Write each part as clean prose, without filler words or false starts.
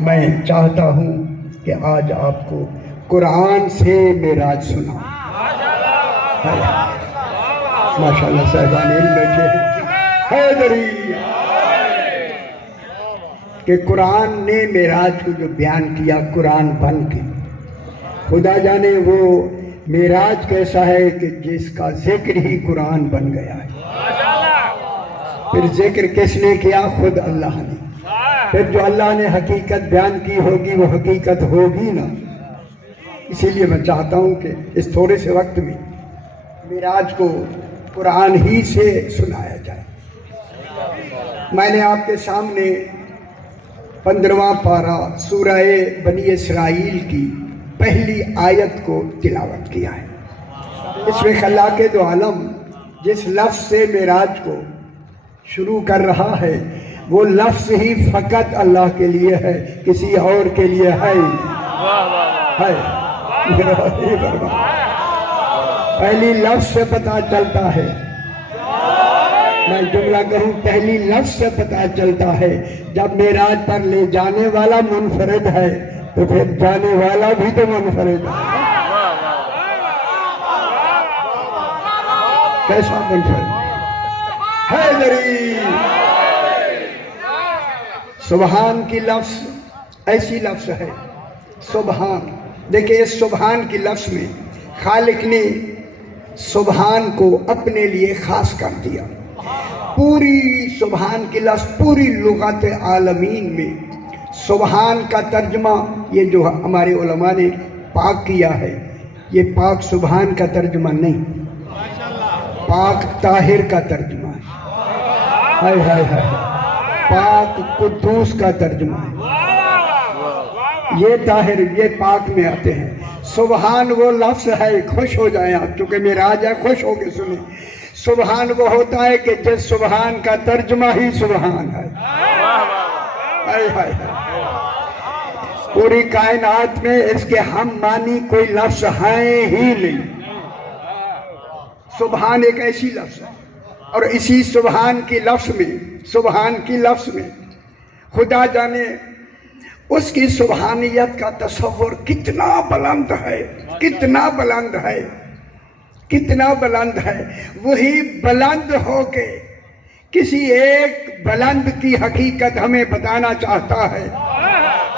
میں چاہتا ہوں کہ آج آپ کو قرآن سے معراج سنا. ماشاءاللہ صاحبان علم بیٹھے ہیں حیدری کہ قرآن نے معراج کو جو بیان کیا قرآن بن کے. خدا جانے وہ معراج کیسا ہے کہ جس کا ذکر ہی قرآن بن گیا ہے. پھر ذکر کس نے کیا؟ خود اللہ نے. پھر جو اللہ نے حقیقت بیان کی ہوگی وہ حقیقت ہوگی نا. اسی لیے میں چاہتا ہوں کہ اس تھوڑے سے وقت میں معراج کو قرآن ہی سے سنایا جائے. میں نے آپ کے سامنے 15واں پارہ سورہ بنی اسرائیل کی پہلی آیت کو تلاوت کیا ہے. اس میں خلاق دو عالم جس لفظ سے معراج کو شروع کر رہا ہے وہ لفظ ہی فقط اللہ کے لیے ہے، کسی اور کے لیے ہے ہی نہیں. پہلی لفظ سے پتہ چلتا ہے، میں جملہ کہوں پہلی لفظ سے پتہ چلتا ہے جب معراج پر لے جانے والا منفرد ہے تو پھر جانے والا بھی تو منفرد ہے. کیسا منفرد؟ حیدری. سبحان کی لفظ ایسی لفظ ہے سبحان. دیکھیں اس سبحان کی لفظ میں خالق نے سبحان کو اپنے لیے خاص کر دیا. پوری سبحان کی لفظ پوری لغت عالمین میں سبحان کا ترجمہ یہ جو ہمارے علماء نے پاک کیا ہے یہ پاک سبحان کا ترجمہ نہیں، پاک طاہر کا ترجمہ ہے. پاک قدوس کا ترجمہ ہے. یہ طاہر یہ پاک میں آتے ہیں. سبحان وہ لفظ ہے، خوش ہو جائیں آپ چونکہ معراج ہے، خوش ہو کے سنیں. سبحان وہ ہوتا ہے کہ جس سبحان کا ترجمہ ہی سبحان ہے. پوری کائنات میں اس کے ہم معنی کوئی لفظ ہے ہی نہیں. سبحان ایک ایسی لفظ ہے اور اسی سبحان کی لفظ میں خدا جانے اس کی سبحانیت کا تصور کتنا بلند ہے، کتنا بلند ہے، کتنا بلند ہے. وہی بلند ہو کے کسی ایک بلند کی حقیقت ہمیں بتانا چاہتا ہے.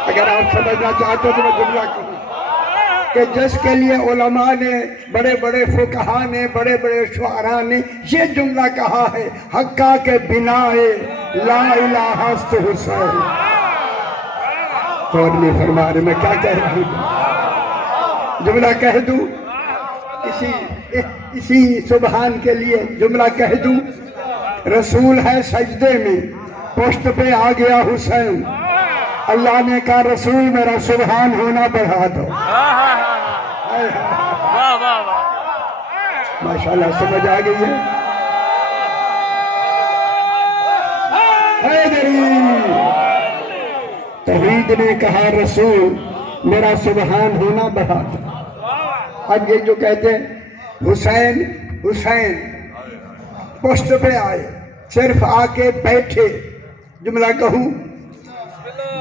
اگر آپ سمجھنا چاہتے ہو تو میں جملہ کہوں کہ جس کے لیے علماء نے بڑے بڑے فقہاء نے بڑے بڑے شعراء نے یہ جملہ کہا ہے، حقا کے بنا لا الہ است حسین. اور نہیں فرما رہے میں کیا کہہ رہا ہوں، جملہ کہہ دوں اسی سبحان کے لیے جملہ کہہ دوں. رسول ہے سجدے میں پشت پہ آ گیا حسین، اللہ نے کہا رسول میرا سبحان ہونا بڑھا دو. ماشاءاللہ سمجھ آ گئی ہے. توحید نے کہا رسول میرا سبحان ہونا بڑھا دو. اب یہ جو کہتے ہیں حسین حسین پشت پہ آئے، صرف آ کے بیٹھے. جملہ کہوں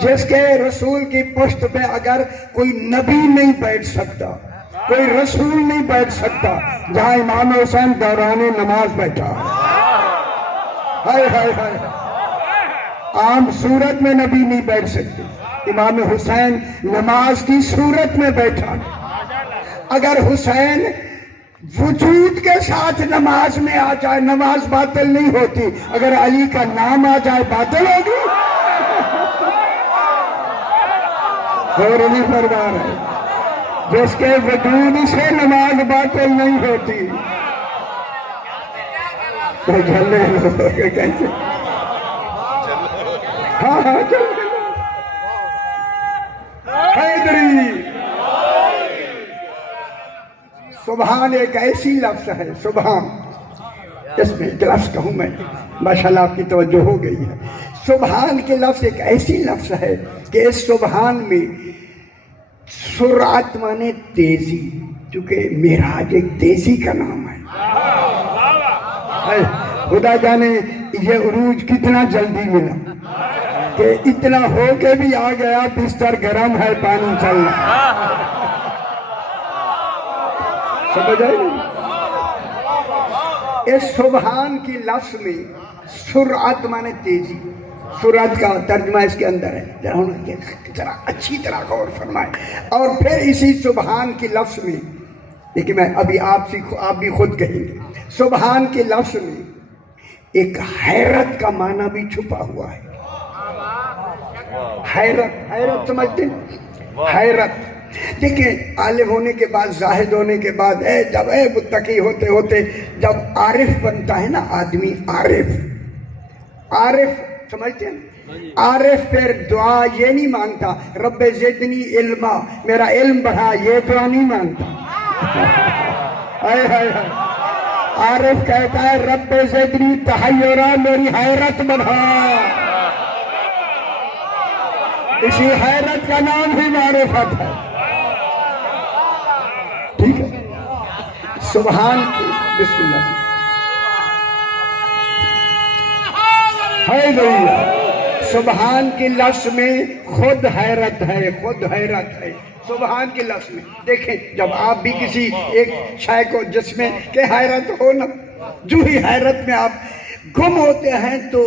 جس کے رسول کی پشت پہ اگر کوئی نبی نہیں بیٹھ سکتا، کوئی رسول نہیں بیٹھ سکتا، جہاں امام حسین دوران نماز بیٹھا ہے. عام صورت میں نبی نہیں بیٹھ سکتے، امام حسین نماز کی صورت میں بیٹھا. اگر حسین وجود کے ساتھ نماز میں آ جائے نماز باطل نہیں ہوتی، اگر علی کا نام آ جائے باطل ہوگی. اور نہیں فرما رہے جس کے وجود سے نماز باطل نہیں ہوتی. تو جھلے لوگ کیسے ہاں حیدری. سبحان ایک ایسی لفظ ہے، سبحان اس میں ایک لفظ کہوں میں، ماشاءاللہ آپ کی توجہ ہو گئی ہے. سبحان کے لفظ ایک ایسی لفظ ہے کہ اس سبحان میں سرعت مانے تیزی، چونکہ معراج ایک تیزی کا نام ہے. خدا جانے یہ عروج کتنا جلدی ملا. کہ اتنا ہو کے بھی آ گیا بستر گرم ہے پانی چل رہا ہے. سمجھ آئی نہیں؟ اس سبحان کی لفظ میں سرعت مانے تیزی، سرعت کا ترجمہ اس کے اندر ہے، ذرا اچھی طرح غور فرمائیں. اور پھر اسی سبحان کی لفظ میں، لیکن میں ابھی آپ بھی خود کہیں گے، سبحان کے لفظ میں ایک حیرت کا معنی بھی چھپا ہوا ہے. حیرت سمجھتے ہیں؟ حیرت. دیکھیں عالم ہونے کے بعد، زاہد ہونے کے بعد، جب متقی ہوتے ہوتے جب عارف بنتا ہے نا آدمی، عارف سمجھتے ہیں؟ عارف پھر دعا یہ نہیں مانگتا رب زدنی علما، میرا علم بڑھا، یہ دعا نہیں مانگتا. عارف کہتا ہے رب زدنی تحیرا، میری حیرت بڑھا. اسی حیرت کا نام ہی معرفت ہے. ٹھیک ہے؟ سبحان کی بسم اللہ ہے. سبحان کی لفظ میں خود حیرت ہے، خود حیرت ہے سبحان کی لفظ میں. دیکھیں جب آپ بھی کسی ایک شے کو جس میں کہ حیرت ہو نا، جو ہی حیرت میں آپ گم ہوتے ہیں تو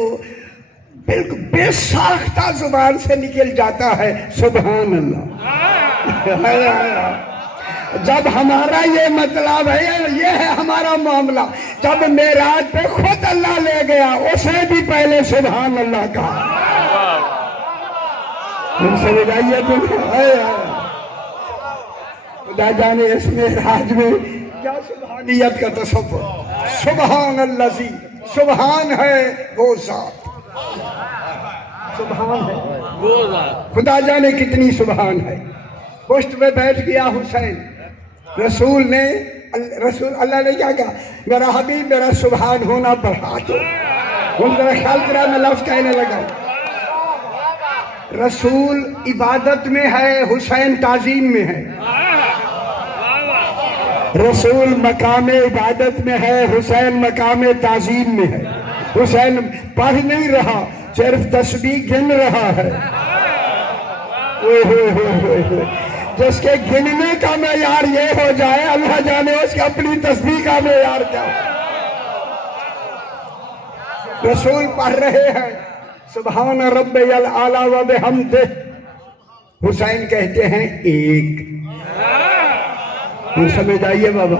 بالکل بے ساختہ زبان سے نکل جاتا ہے سبحان اللہ. جب ہمارا یہ مطلب ہے، یہ ہے ہمارا معاملہ. جب معراج پہ خود اللہ لے گیا، اسے بھی پہلے سبحان اللہ کہا. تم سمجھ آئیے خدا جانے اس معراج میں کیا سبحانیت کا تصور. سبحان اللہ، سبحان ہے وہ ذات، سبحان ہے وہ ذات. خدا جانے کتنی سبحان ہے. پشت پہ بیٹھ گیا حسین، رسول اللہ نے کیا کہا؟ میرا حبیب میرا سبحان ہونا بڑھا دو. ہم ذرا خیال کرا، میں لفظ کہنے لگا. رسول عبادت میں ہے، حسین تعظیم میں ہے. رسول مقام عبادت میں ہے، حسین مقام تعظیم میں ہے. حسین پڑھ نہیں رہا، صرف تسبیح گن رہا ہے. جس کے گننے کا معیار یہ ہو جائے، اللہ جانے اس کی اپنی تسبیح کا معیار کیا ہو. رسول پڑھ رہے ہیں سبحان ربی الاعلی و بحمدہ، حسین کہتے ہیں ایک. سمجھ آئیے بابا،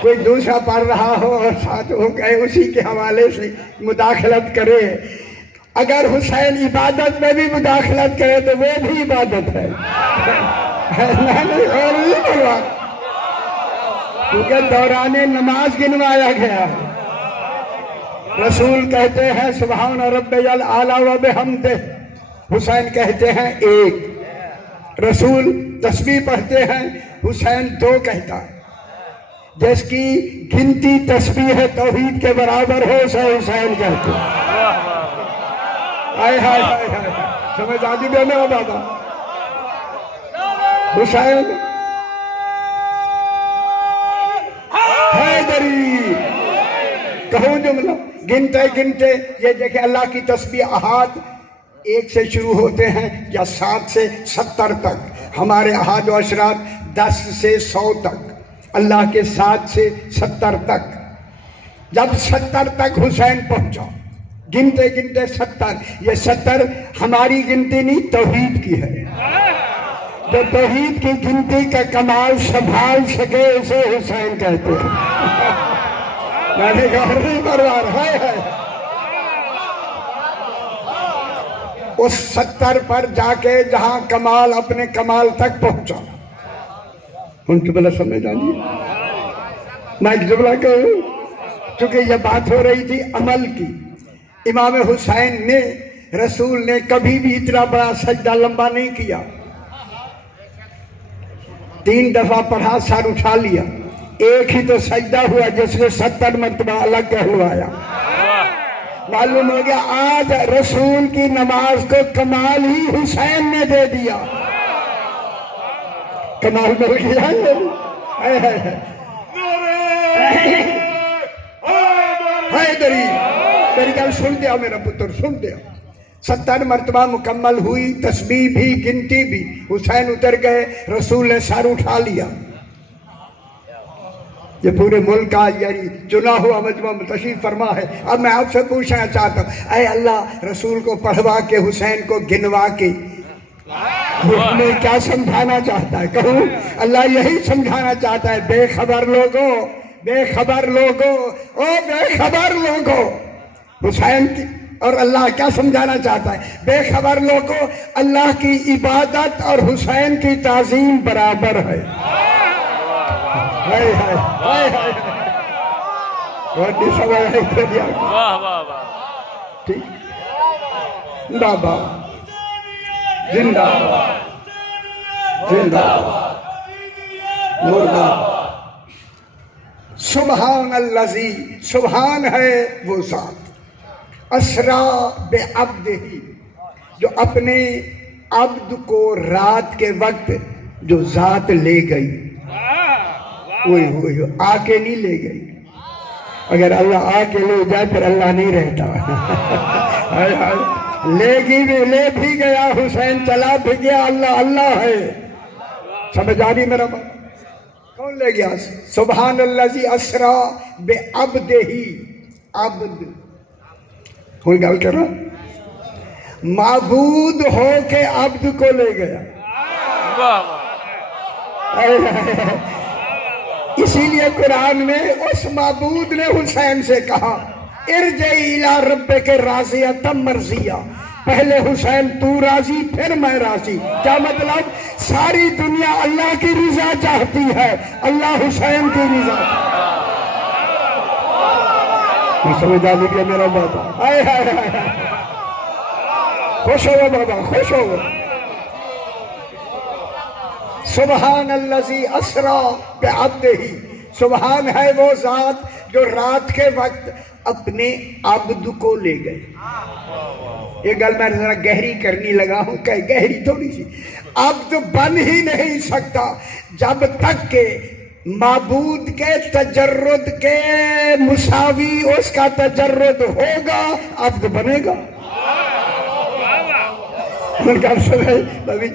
کوئی دوسرا پڑھ رہا ہو اور ساتھ ہو کہے اسی کے حوالے سے مداخلت کرے. اگر حسین عبادت میں بھی مداخلت کرے تو وہ بھی عبادت ہے. کیونکہ دوران نماز گنوایا گیا. رسول کہتے ہیں سبحان ربی الاعلی و بحمدہ، حسین کہتے ہیں ایک. رسول تسبیح پڑھتے ہیں، حسین دو کہتا ہے. جس کی گنتی تسبیح توحید کے برابر ہو اسے حسین کہتے ہیں. سمجھ آجی بھی ہمیں بابا. حسین حیدری کہوں جملہ گنتے گنتے. یہ دیکھیں اللہ کی تسبیح احاد ایک سے شروع ہوتے ہیں یا 7 سے 70 تک. ہمارے احاد و اشراط 10 سے 100 تک، اللہ کے 7 سے 70 تک. جب 70 تک حسین پہنچا، گنتے گنتے 70. یہ 70 ہماری گنتی نہیں، توحید کی ہے. جو توحید کی گنتی کا کمال سنبھال سکے اسے حسین کہتے ہیں. میں نے کہا نہیں پروار ہے. اس 70 پر جا کے جہاں کمال اپنے کمال تک پہنچا. ان کی بلا سمجھ آئیے. میں ایک جملہ کہوں، چونکہ یہ بات ہو رہی تھی عمل کی. امام حسین نے، رسول نے کبھی بھی اتنا بڑا سجدہ لمبا نہیں کیا. 3 دفعہ پڑھا، سر اٹھا لیا. ایک ہی تو سجدہ ہوا جس نے 70 مرتبہ الگ کہلوایا. معلوم ہو گیا آج رسول کی نماز کو کمال ہی حسین نے دے دیا. کمال مل گیا. حیدری میری گل سن دیا میرا پتر، سن دیا۔ 70 مرتبہ مکمل ہوئی، تسبیح بھی گنتی بھی، حسین اتر گئے، رسول نے سر اٹھا لیا۔ یہ پورے ملک کا یعنی چنا ہوا مجمع تشریف فرما ہے۔ اب میں آپ سے پوچھنا چاہتا ہوں، اے اللہ رسول کو پڑھوا کے حسین کو گنوا کے ہمیں کیا سمجھانا چاہتا ہے؟ کہوں اللہ یہی سمجھانا چاہتا ہے، بے خبر لوگوں، بے خبر لوگوں، او بے خبر لوگوں، حسین کی اور اللہ کیا سمجھانا چاہتا ہے؟ بے خبر لوگوں، اللہ کی عبادت اور حسین کی تعظیم برابر ہے۔ ہائے ہائے ہائے ہائے، واہ واہ واہ، ٹھیک، زندہ باد، زندہ باد، زندہ باد، مردہ باد۔ سبحان الذی، سبحان ہے وہ ذات، اسرا بعبدہ، جو اپنے عبد کو رات کے وقت جو ذات لے گئی، وہی آ کے نہیں لے گئی۔ اگر اللہ آ کے لے جائے پھر اللہ نہیں رہتا۔ لے بھی گیا، حسین چلا بھی گیا، اللہ اللہ ہے۔ سمجھ آ رہی میرا بات؟ کون لے گیا؟ سبحان الذی اسرا بعبدہ، عبد کوئی گل کر رہا، معبود ہو کے عبد کو لے گیا۔ اسی لیے قرآن میں اس معبود نے حسین سے کہا ارجع الی ربک راضیۃ مرضیہ، پہلے حسین تو راضی پھر میں راضی۔ کیا مطلب؟ ساری دنیا اللہ کی رضا چاہتی ہے، اللہ حسین کی رضا۔ سمجھ آ گیا میرا بابا؟ ہائے ہائے ہائے، خوش ہو بابا، خوش ہو۔ سبحان الذی اسرا بعبدہ، سبحان ہے وہ ذات جو رات کے وقت اپنے عبد کو لے گئے۔ یہ گل میں ذرا گہری کرنی لگا ہوں، کہ گہری تھوڑی سی۔ عبد بن ہی نہیں سکتا جب تک کہ معبود کے تجرد کے مساوی اس کا تجرد ہوگا، عبد بنے گا۔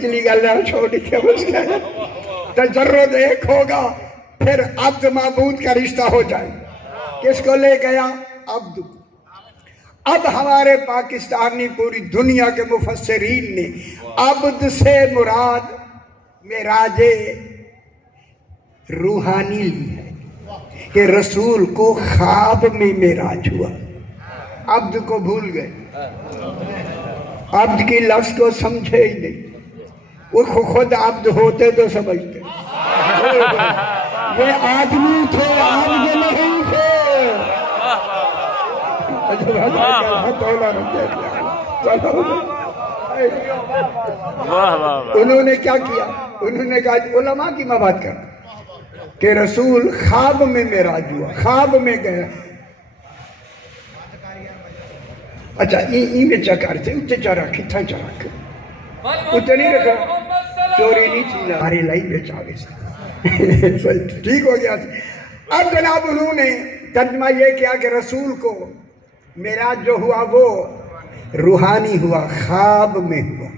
چلی گل چھوٹی تجرد ایک ہوگا، پھر عبد معبود کا رشتہ ہو جائے۔ کس کو لے گیا؟ عبد کو۔ اب ہمارے پاکستانی پوری دنیا کے مفسرین نے عبد سے مراد معراج روحانی لی ہے، کہ رسول کو خواب میں معراج ہوا۔ عبد کو بھول گئے، عبد کی لفظ کو سمجھے ہی نہیں۔ وہ خود عبد ہوتے تو سمجھتے، وہ آدمی تھے، عبد نہیں تھے۔ انہوں نے کیا کیا؟ انہوں نے کہا، علماء کی میں بات کر کہ رسول خواب میں معراج ہوا، خواب میں گیا۔ اچھا این میں چکر تھے، اتنے چا رکھی تھا، چا رکھ اتنے نہیں رکھا، چوری نہیں تھی، ہماری لائی بیچ آگے سے ٹھیک ہو گیا۔ اب جناب انہوں نے ترجمہ یہ کیا کہ رسول کو معراج جو ہوا وہ روحانی ہوا، خواب میں ہوا،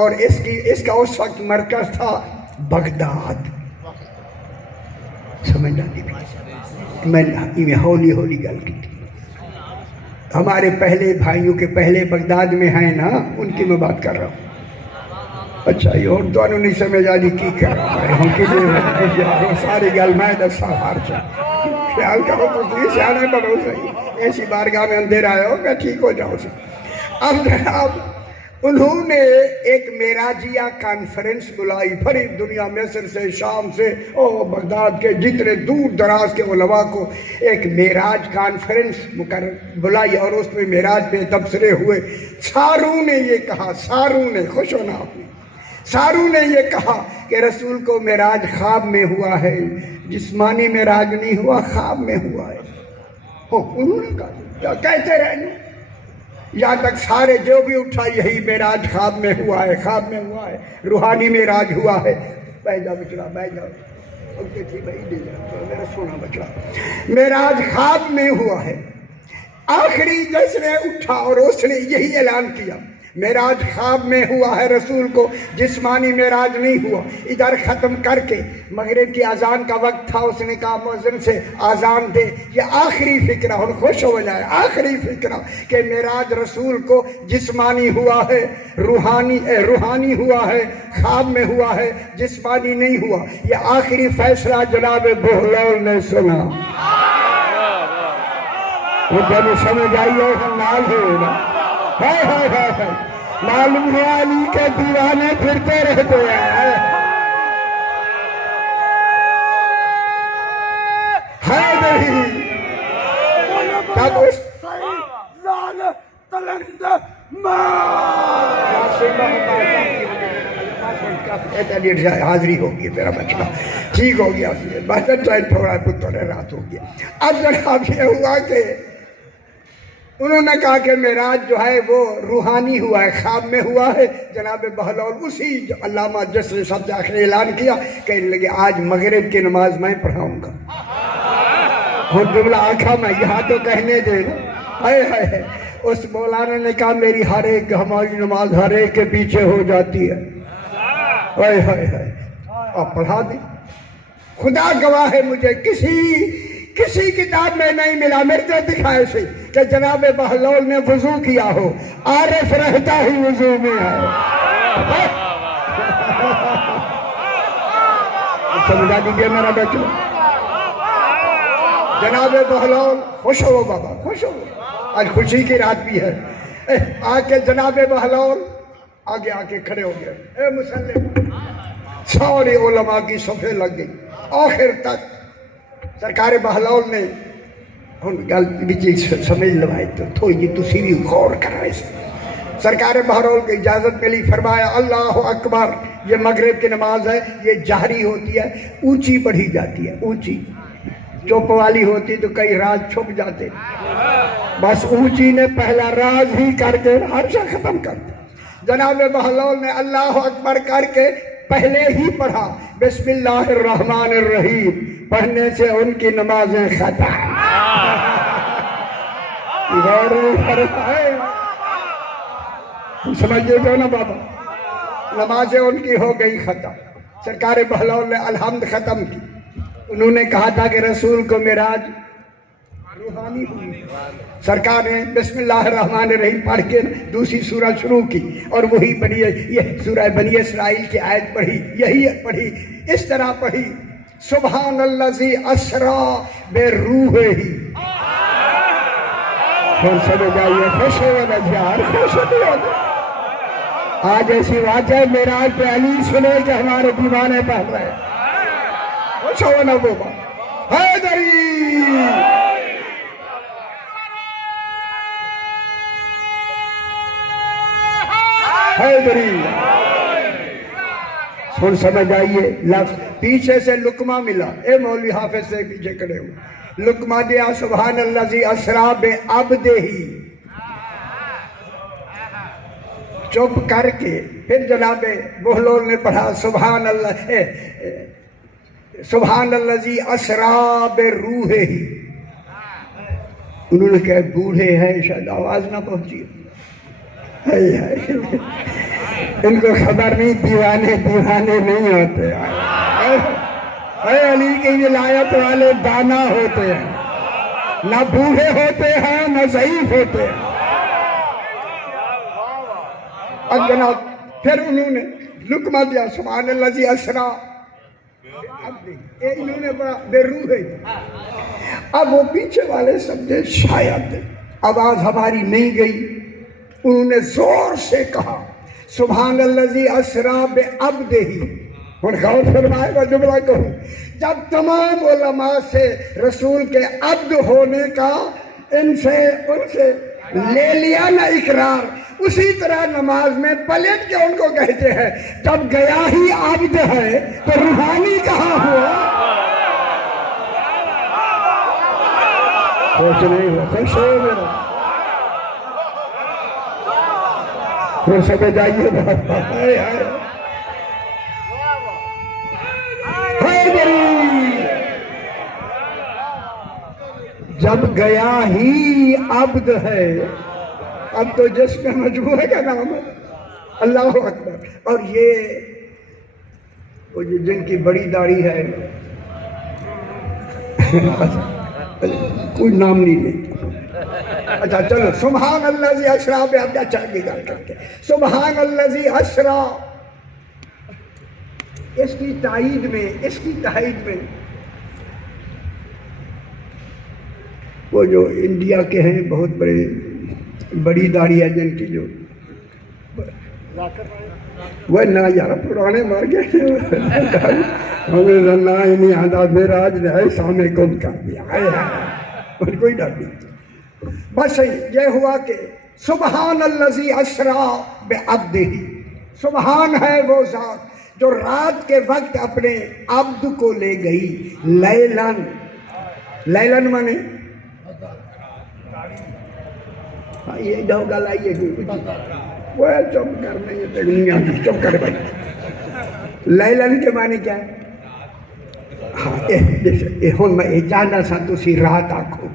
اور اس کا اس وقت مرکز تھا بغداد۔ سمجھ آتی میں ہولی ہولی گل کی تھی۔ ہمارے پہلے بھائیوں کے پہلے بغداد میں ہیں نا، ان کی میں بات کر رہا ہوں۔ اچھا یہ اور تو نہیں سمجھ آنی کی کر رہا ہے، ہم کسی ساری گل میں دسا ہار چاہ خیال کرو تو سیانے بڑھو صحیح، ایسی بارگاہ میں اندھیرا آئے ہوگا، ٹھیک ہو جاؤ سے۔ اب جناب انہوں نے ایک معراجیہ کانفرنس بلائی، بھری دنیا، مصر سے، شام سے، بغداد کے جتنے دور دراز کے علماء کو ایک معراج کانفرنس بلائی، اور اس میں معراج پہ تبصرے ہوئے۔ ساروں نے یہ کہا، ساروں نے، خوش ہونا آپ نے، ساروں نے یہ کہا کہ رسول کو معراج خواب میں ہوا ہے، جسمانی معراج نہیں ہوا، خواب میں ہوا ہے۔ انہوں نے کہا کہتے رہنے، یہاں تک سارے جو بھی اٹھا یہی معراج خواب میں ہوا ہے، خواب میں ہوا ہے، روحانی معراج ہوا ہے۔ بیٹھ جاؤ بچڑا، بیٹھ جاؤ، میرا سونا بچڑا، معراج خواب میں ہوا ہے۔ آخری جیسے اٹھا اور اس نے یہی اعلان کیا، معراج خواب میں ہوا ہے، رسول کو جسمانی معراج نہیں ہوا۔ ادھر ختم کر کے مغرب کی اذان کا وقت تھا، اس نے کہا مؤذن سے اذان دے۔ یہ آخری فکرہ، اور خوش ہو جائے، آخری فکرہ کہ معراج رسول کو جسمانی ہوا ہے، روحانی ہوا ہے، خواب میں ہوا ہے، جسمانی نہیں ہوا۔ یہ آخری فیصلہ جناب بہلول نے سنا۔ وہ جب سمجھ آئیے نال ہوگا، معلوم ہے علی کے دیوانے پھرتے رہتے ہیں۔ تب اس حاضری ہوگی، میرا بچہ ٹھیک ہو گیا، بہتر چاہے تھوڑا پتر رات ہو گیا۔ اب جناب یہ ہوا کہ انہوں نے کہا کہ معراج جو ہے وہ روحانی ہوا ہے، خواب میں ہوا ہے۔ جناب بہلول اسی علامہ جس نے سب سے آخر اعلان کیا، کہنے لگے آج مغرب کی نماز میں پڑھاؤں گا۔ وہ جملہ آنکھا میں یہاں تو کہنے دے ہائے اس مولانا نے کہا میری ہر ایک ہماری نماز ہر ایک کے پیچھے ہو جاتی ہے، آپ پڑھا دیں۔ خدا گواہ ہے مجھے کسی کتاب میں نہیں ملا میرے کو دکھائے سے کہ جناب بہلول نے وضو کیا ہو، عارف رہتا ہی وضو میں ہے۔ سمجھا دیجئے میرا بچہ، جناب بہلول خوش ہو بابا، خوش ہو، آج خوشی کی رات بھی ہے۔ آ کے جناب بہلول آگے کھڑے ہو گئے، اے مسلم، سارے علماء کی صفیں لگ گئی۔ آخر تک سرکار بہلول نے گل بھی سمجھ لوائی تو تھوڑی جی تسی بھی غور کرائے سے۔ سرکار بہلول کو اجازت ملی، فرمایا اللہ اکبر، یہ مغرب کی نماز ہے، یہ جہری ہوتی ہے، اونچی پڑھی جاتی ہے، اونچی، چپ والی ہوتی تو کئی راز چھپ جاتے، بس اونچی نے پہلا راز ہی کر کے ہر شا ختم کر دیا۔ جناب بہلول نے اللہ اکبر کر کے پہلے ہی پڑھا بسم اللہ الرحمن الرحیم، پڑھنے سے ان کی نمازیں ختم۔ سمجھے جو نا بابا، نمازیں ان کی ہو گئی ختم۔ سرکار بہلول نے الحمد ختم کی۔ انہوں نے کہا تھا کہ رسول کو معراج روحانی ہوئی، سرکار نے بسم اللہ الرحمن الرحیم پڑھ کے دوسری سورہ شروع کی، اور وہی بنی یہ سورہ بنی اسرائیل کی آیت پڑھی، یہی پڑھی، اس طرح پڑھی سبحان الذی اسری بروحہ۔ پھر سمجھ آئیے، خوش ہو گئے یار، خوش ہوتے ہو۔ آج ایسی واقعہ معراج پہ علی سنے کہ ہمارے دیوانے پڑھ رہے ہیں، خوش ہو نا بابا، حیدری۔ حیدری سن سمجھ آئیے، لفظ پیچھے سے لقمہ ملا، اے مولوی حافظ سے پیچھے کھڑے ہوئے، لقمہ دیا سبحان الذی اسری بعبدہ، چپ کر کے پھر جناب بہلول نے پڑھا سبحان الذی اسری بروحہ۔ انہوں نے کہا بوڑھے ہیں شاید آواز نہ پہنچی، ان کو خبر نہیں دیوانے نہیں ہوتے، اے علی کی ولایت والے دانا ہوتے ہیں، نہ بوڑھے ہوتے ہیں نہ ضعیف ہوتے ہیں۔ اب جناب پھر انہوں نے لقمہ دیا سبحان الذی اسری، انہوں نے پڑھا بروحہ۔ اب وہ پیچھے والے سمجھے شاید آواز ہماری نہیں گئی، انہوں نے زور سے کہا سبحان الذی اسری بعبدہ۔ اور غور فرمائے گا جملہ کہوں، جب تمام علماء سے رسول کے عبد ہونے کا ان سے لے لیا نا اقرار، اسی طرح نماز میں پلٹ کے ان کو کہتے ہیں جب گیا ہی عبد ہے تو روحانی کہاں ہوا؟ خوش نہیں ہوا، خوش ہو میرا، پھر سمجھ جائیے بات۔ جب گیا ہی عبد ہے. اب تو جس میں مجموعے کا نام ہے اللہ اکبر. اور یہ وہ جن کی بڑی داڑھی ہے کوئی نام نہیں لیتا. اچھا چلو سبحان اللہ زی اسرا پہ آپ اچھا کی گل کرتے ہیں. سبحان اللہ زی اسرا اس کی تائید میں وہ جو انڈیا کے ہیں بہت بڑی داڑھی ہے جن کی جو وہ نہ یار پرانے مر گئے ہمیں اللہ نہیں آدھا میراج نے سامنے کم کر دیا اور کوئی ڈر نہیں. بس یہ ہوا کہ سبحان الذی اسرا بعبدہ. سبحان ہے وہ ذات جو رات کے وقت اپنے عبد کو لے گئی. لیلن مانے یہ دو گل آئیے وہ چپ کرنا یہ دنیا کی چپ کر بھائی. لیلن کے معنی کیا ہے؟ ہوں میں یہ چاہتا سا تسی رات آکھو.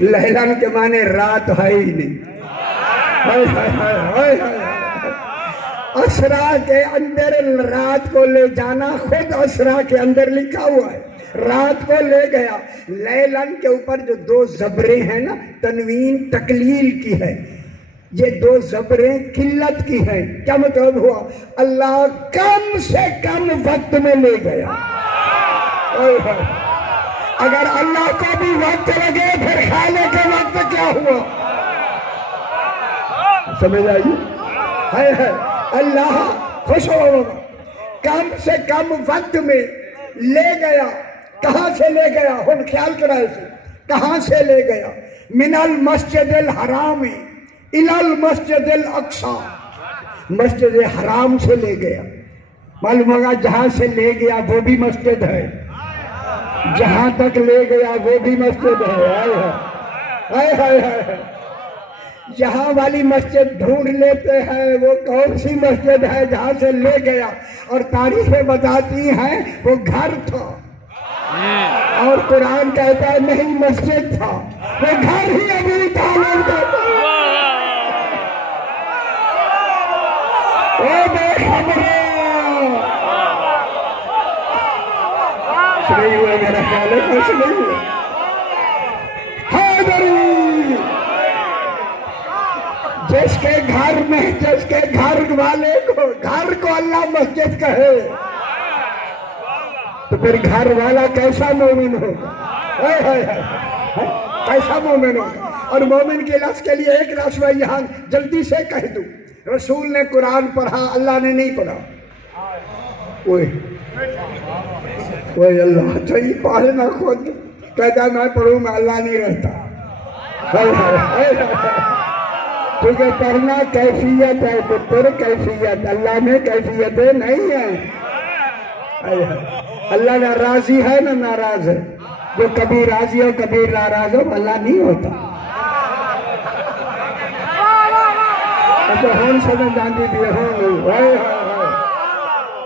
لیلن کے معنی رات ہے ہی نہیں. اسرا کے اندر رات کو لے جانا خود اسرا کے اندر لکھا ہوا ہے. رات کو لے گیا. لیلن کے اوپر جو دو زبریں ہیں نا تنوین تقلیل کی ہے. یہ دو زبریں قلت کی ہیں. کیا مطلب ہوا؟ اللہ کم سے کم وقت میں لے گیا. اگر اللہ کو بھی وقت لگے پھر خالق کے وقت کیا ہوا؟ سمجھ آئیے؟ اللہ خوش ہو کم سے کم وقت میں لے گیا. کہاں سے لے گیا؟ ہم خیال کرائے سے کہاں سے لے گیا؟ من المسجد الحرام الی المسجد الاقصی. مسجد حرام سے لے گیا. معلوم ہوگا جہاں سے لے گیا وہ بھی مسجد ہے, جہاں تک لے گیا وہ بھی مسجد ہے. یہاں والی مسجد ڈھونڈ لیتے ہیں وہ کون سی مسجد ہے جہاں سے لے گیا, اور تاریخیں بتاتی ہیں وہ گھر تھا, اور قرآن کہتا ہے نہیں مسجد تھا, وہ گھر ہی ابھی طالب کا تھا. نہیں ہوا میرا خیال ہے کچھ نہیں ہوا. حیدری جس کے گھر میں جس کے گھر والے کو گھر کو اللہ مسجد کہے تو پھر گھر والا کیسا مومن ہوگا, کیسا مومن ہوگا. اور مومن کے لفظ کے لیے ایک لفظ میں یہاں جلدی سے کہہ دوں, رسول نے قرآن پڑھا, اللہ نے نہیں پڑھا. کوئی اللہ چاہیے پڑھنا خود کہتا میں پڑھوں میں اللہ نہیں رہتا. کیونکہ پڑھنا کیفیت ہے پتر, کیفیت. اللہ میں کیفیتیں نہیں ہیں. اللہ نہ راضی ہے نہ ناراض ہے. جو کبھی راضی ہو کبھی ناراض ہو اللہ نہیں ہوتا. اچھا ہون سمجھ جاندی بھی ہوں.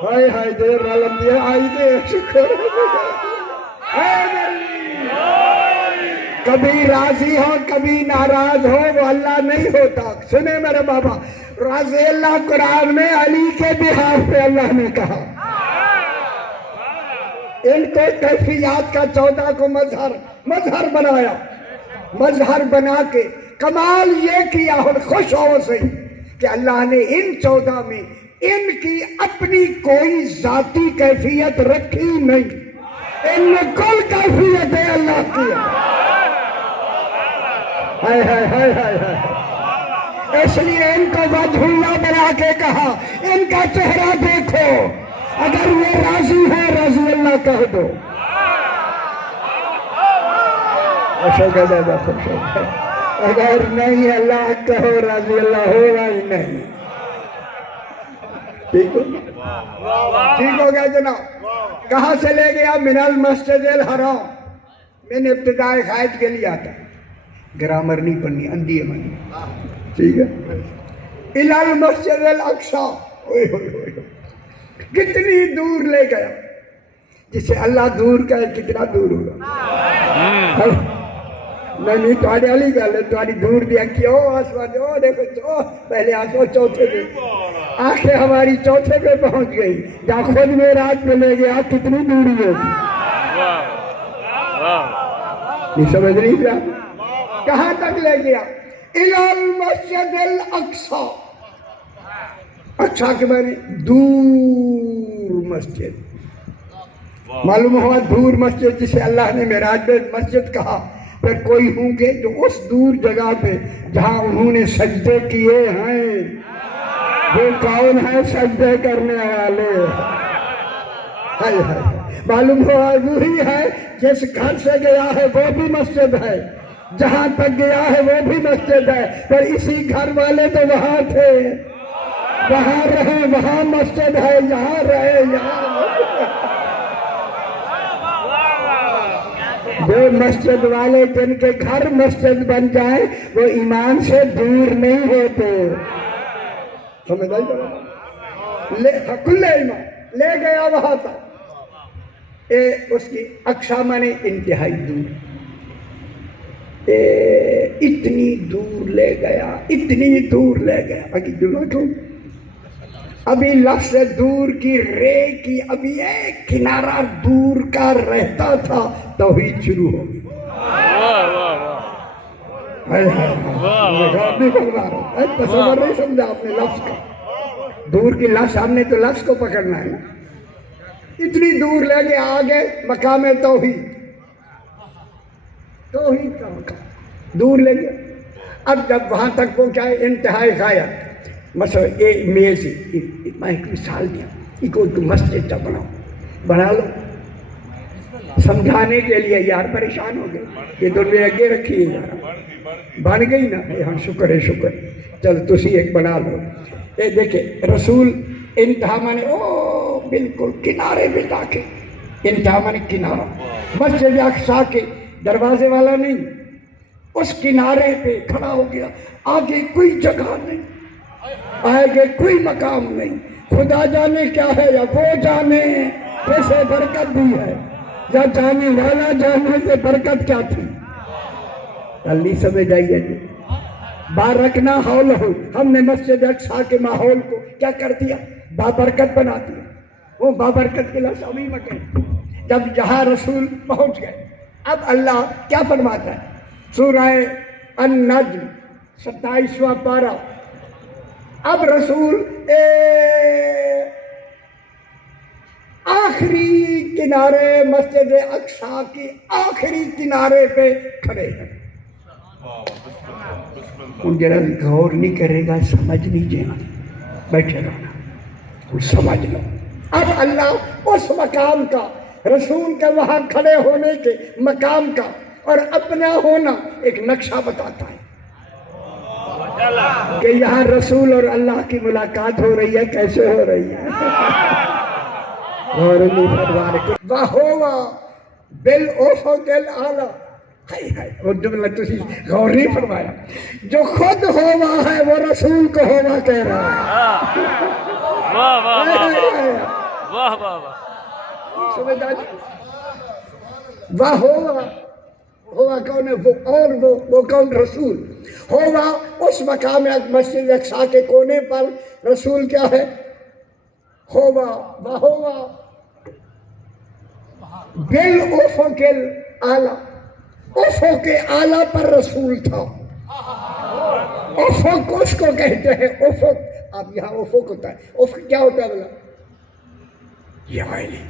ہائے ہائے دیر رالم دیا آئی دے شکر. کبھی راضی ہو کبھی ناراض ہو وہ اللہ نہیں ہوتا. سنے میرے بابا, رضی اللہ قرآن میں علی کے بحاف پہ اللہ نے کہا. ان کو کیفیات کا 14 کو مظہر بنایا. مظہر بنا کے کمال یہ کیا, اور خوش ہو سے کہ اللہ نے ان 14 میں ان کی اپنی کوئی ذاتی کیفیت رکھی نہیں. ان میں کل کیفیت ہے اللہ کی. اس لیے ان کو وجہ اللہ بنا کے کہا, ان کا چہرہ دیکھو, اگر یہ راضی ہے رضی اللہ کہہ دو. اگر نہیں اللہ کہو رضی اللہ ہوگا ہی نہیں. ٹھیک ہو گیا جناب. کہاں سے لے گیا؟ من المسجد الحرام. میں نے ابتدائی قائد کے لیے آتا, گرامر نہیں پڑھنی, اندھی ہے منی, ٹھیک ہے. الی المسجد الاقصی. کتنی دور لے گیا, جسے اللہ دور کہے کتنا دور ہوگا. نہیں تھوڑی والی گل ہے، تھوڑی دور دی اکھی او آسمان او دیکھو پہلے آسو چوتھے پہ، آنکھیں ہماری چوتھے پہ پہنچ گئی، جہاں خود معراج میں لے گیا کتنی دوری ہوگی؟ نہیں سمجھ نہیں کیا؟ کہاں تک لے گیا؟ الی المسجد الاقصی، اقصی کے معنی دور مسجد، معلوم ہوا دور مسجد جسے اللہ نے معراج میں مسجد کہا۔ پھر کوئی ہوں گے جو اس دور جگہ پہ جہاں انہوں نے سجدے کیے ہیں، وہ کون ہے سجدے کرنے والے؟ ہائے ہائے، معلوم ہوا وہی ہے جس گھر سے گیا ہے وہ بھی مسجد ہے، جہاں تک گیا ہے وہ بھی مسجد ہے، پر اسی گھر والے تو وہاں تھے، وہاں رہے وہاں مسجد ہے، یہاں رہے یہاں مسجد ہے۔ جو مسجد والے جن کے گھر مسجد بن جائیں وہ ایمان سے دور نہیں ہوتے، سمجھ آئی بات؟ کل ایمان لے گیا وہاں تک، اس کی اقصی معنی انتہائی دور، اتنی دور لے گیا، اتنی دور لے گیا۔ اگی دلوں ابھی لفظ دور کی رے کی ابھی ایک کنارہ دور کا رہتا تھا، توحید شروع ہو گئی۔ تصور نہیں سمجھا آپ نے لفظ کا، دور کی لفظ ہم نے تو لفظ کو پکڑنا ہے نا۔ اتنی دور لے کے آگے مقام توحید، توحید کا مقام دور لے گیا۔ اب جب وہاں تک پہنچا انتہائی غایت، مثلا ایک میز میں ایک مثال دیا، ایک مسجد کا بنا لو، سمجھانے کے لیے یار پریشان ہو گئے، یہ تو میرے اگے رکھی ہے یار، بن گئی نا، ہاں شکر ہے شکر، چل تسی ایک بنا لو۔ یہ دیکھیں رسول انتہا مانے او بالکل کنارے پہ جا کے، انتہا مانے کنارہ، مسجد اقصی کے دروازے والا نہیں، اس کنارے پہ کھڑا ہو گیا، آگے کوئی جگہ نہیں، آگے کوئی مقام نہیں، خدا جانے کیا ہے یا وہ جانے کیسے برکت بھی ہے، یا جانے والا جانے سے برکت کیا تھی۔ اللہ سمجھ آئیے جی، بارکنا حول ہو، ہم نے مسجد اقصی کے ماحول کو کیا کر دیا؟ بابرکت بنا دیا، وہ بابرکت کے لفظ ابھی مکے۔ جب یہاں رسول پہنچ گئے، اب اللہ کیا فرماتا ہے؟ سورہ النجم 27واں پارہ، اب رسول آخری کنارے مسجد اقصی کی آخری کنارے پہ کھڑے ہیں۔ ان جرا غور نہیں کرے گا سمجھ نہیں جانا، بیٹھے رہنا سمجھ لو۔ اب اللہ اس مقام کا، رسول کے وہاں کھڑے ہونے کے مقام کا اور اپنا ہونا ایک نقشہ بتاتا ہے کہ یہاں رسول اور اللہ کی ملاقات ہو رہی ہے، کیسے ہو رہی ہے؟ وَهُوَ بِالْأُفُقِ الْأَعْلَىٰ، اردو میں تسی غور نہیں فرمایا، جو خود ہوا ہے وہ رسول کو ہوا کہہ رہا ہے۔ واہ واہ واہ واہ واہ، سمجھ آ جائے؟ وَهُوَ، ہوا کون ہے؟ وہ، اور وہ کون؟ رسول۔ ہوا اس مقام مسجد اقصی کے کونے پر رسول کیا ہے؟ ہوا، وَهُوَ بالافق الاعلی، افق اعلیٰ پر رسول تھا۔ افق اس کو کہتے ہیں، افق، اب یہاں افق ہوتا ہے، افق کیا ہوتا ہے بلا؟ یہ آئلی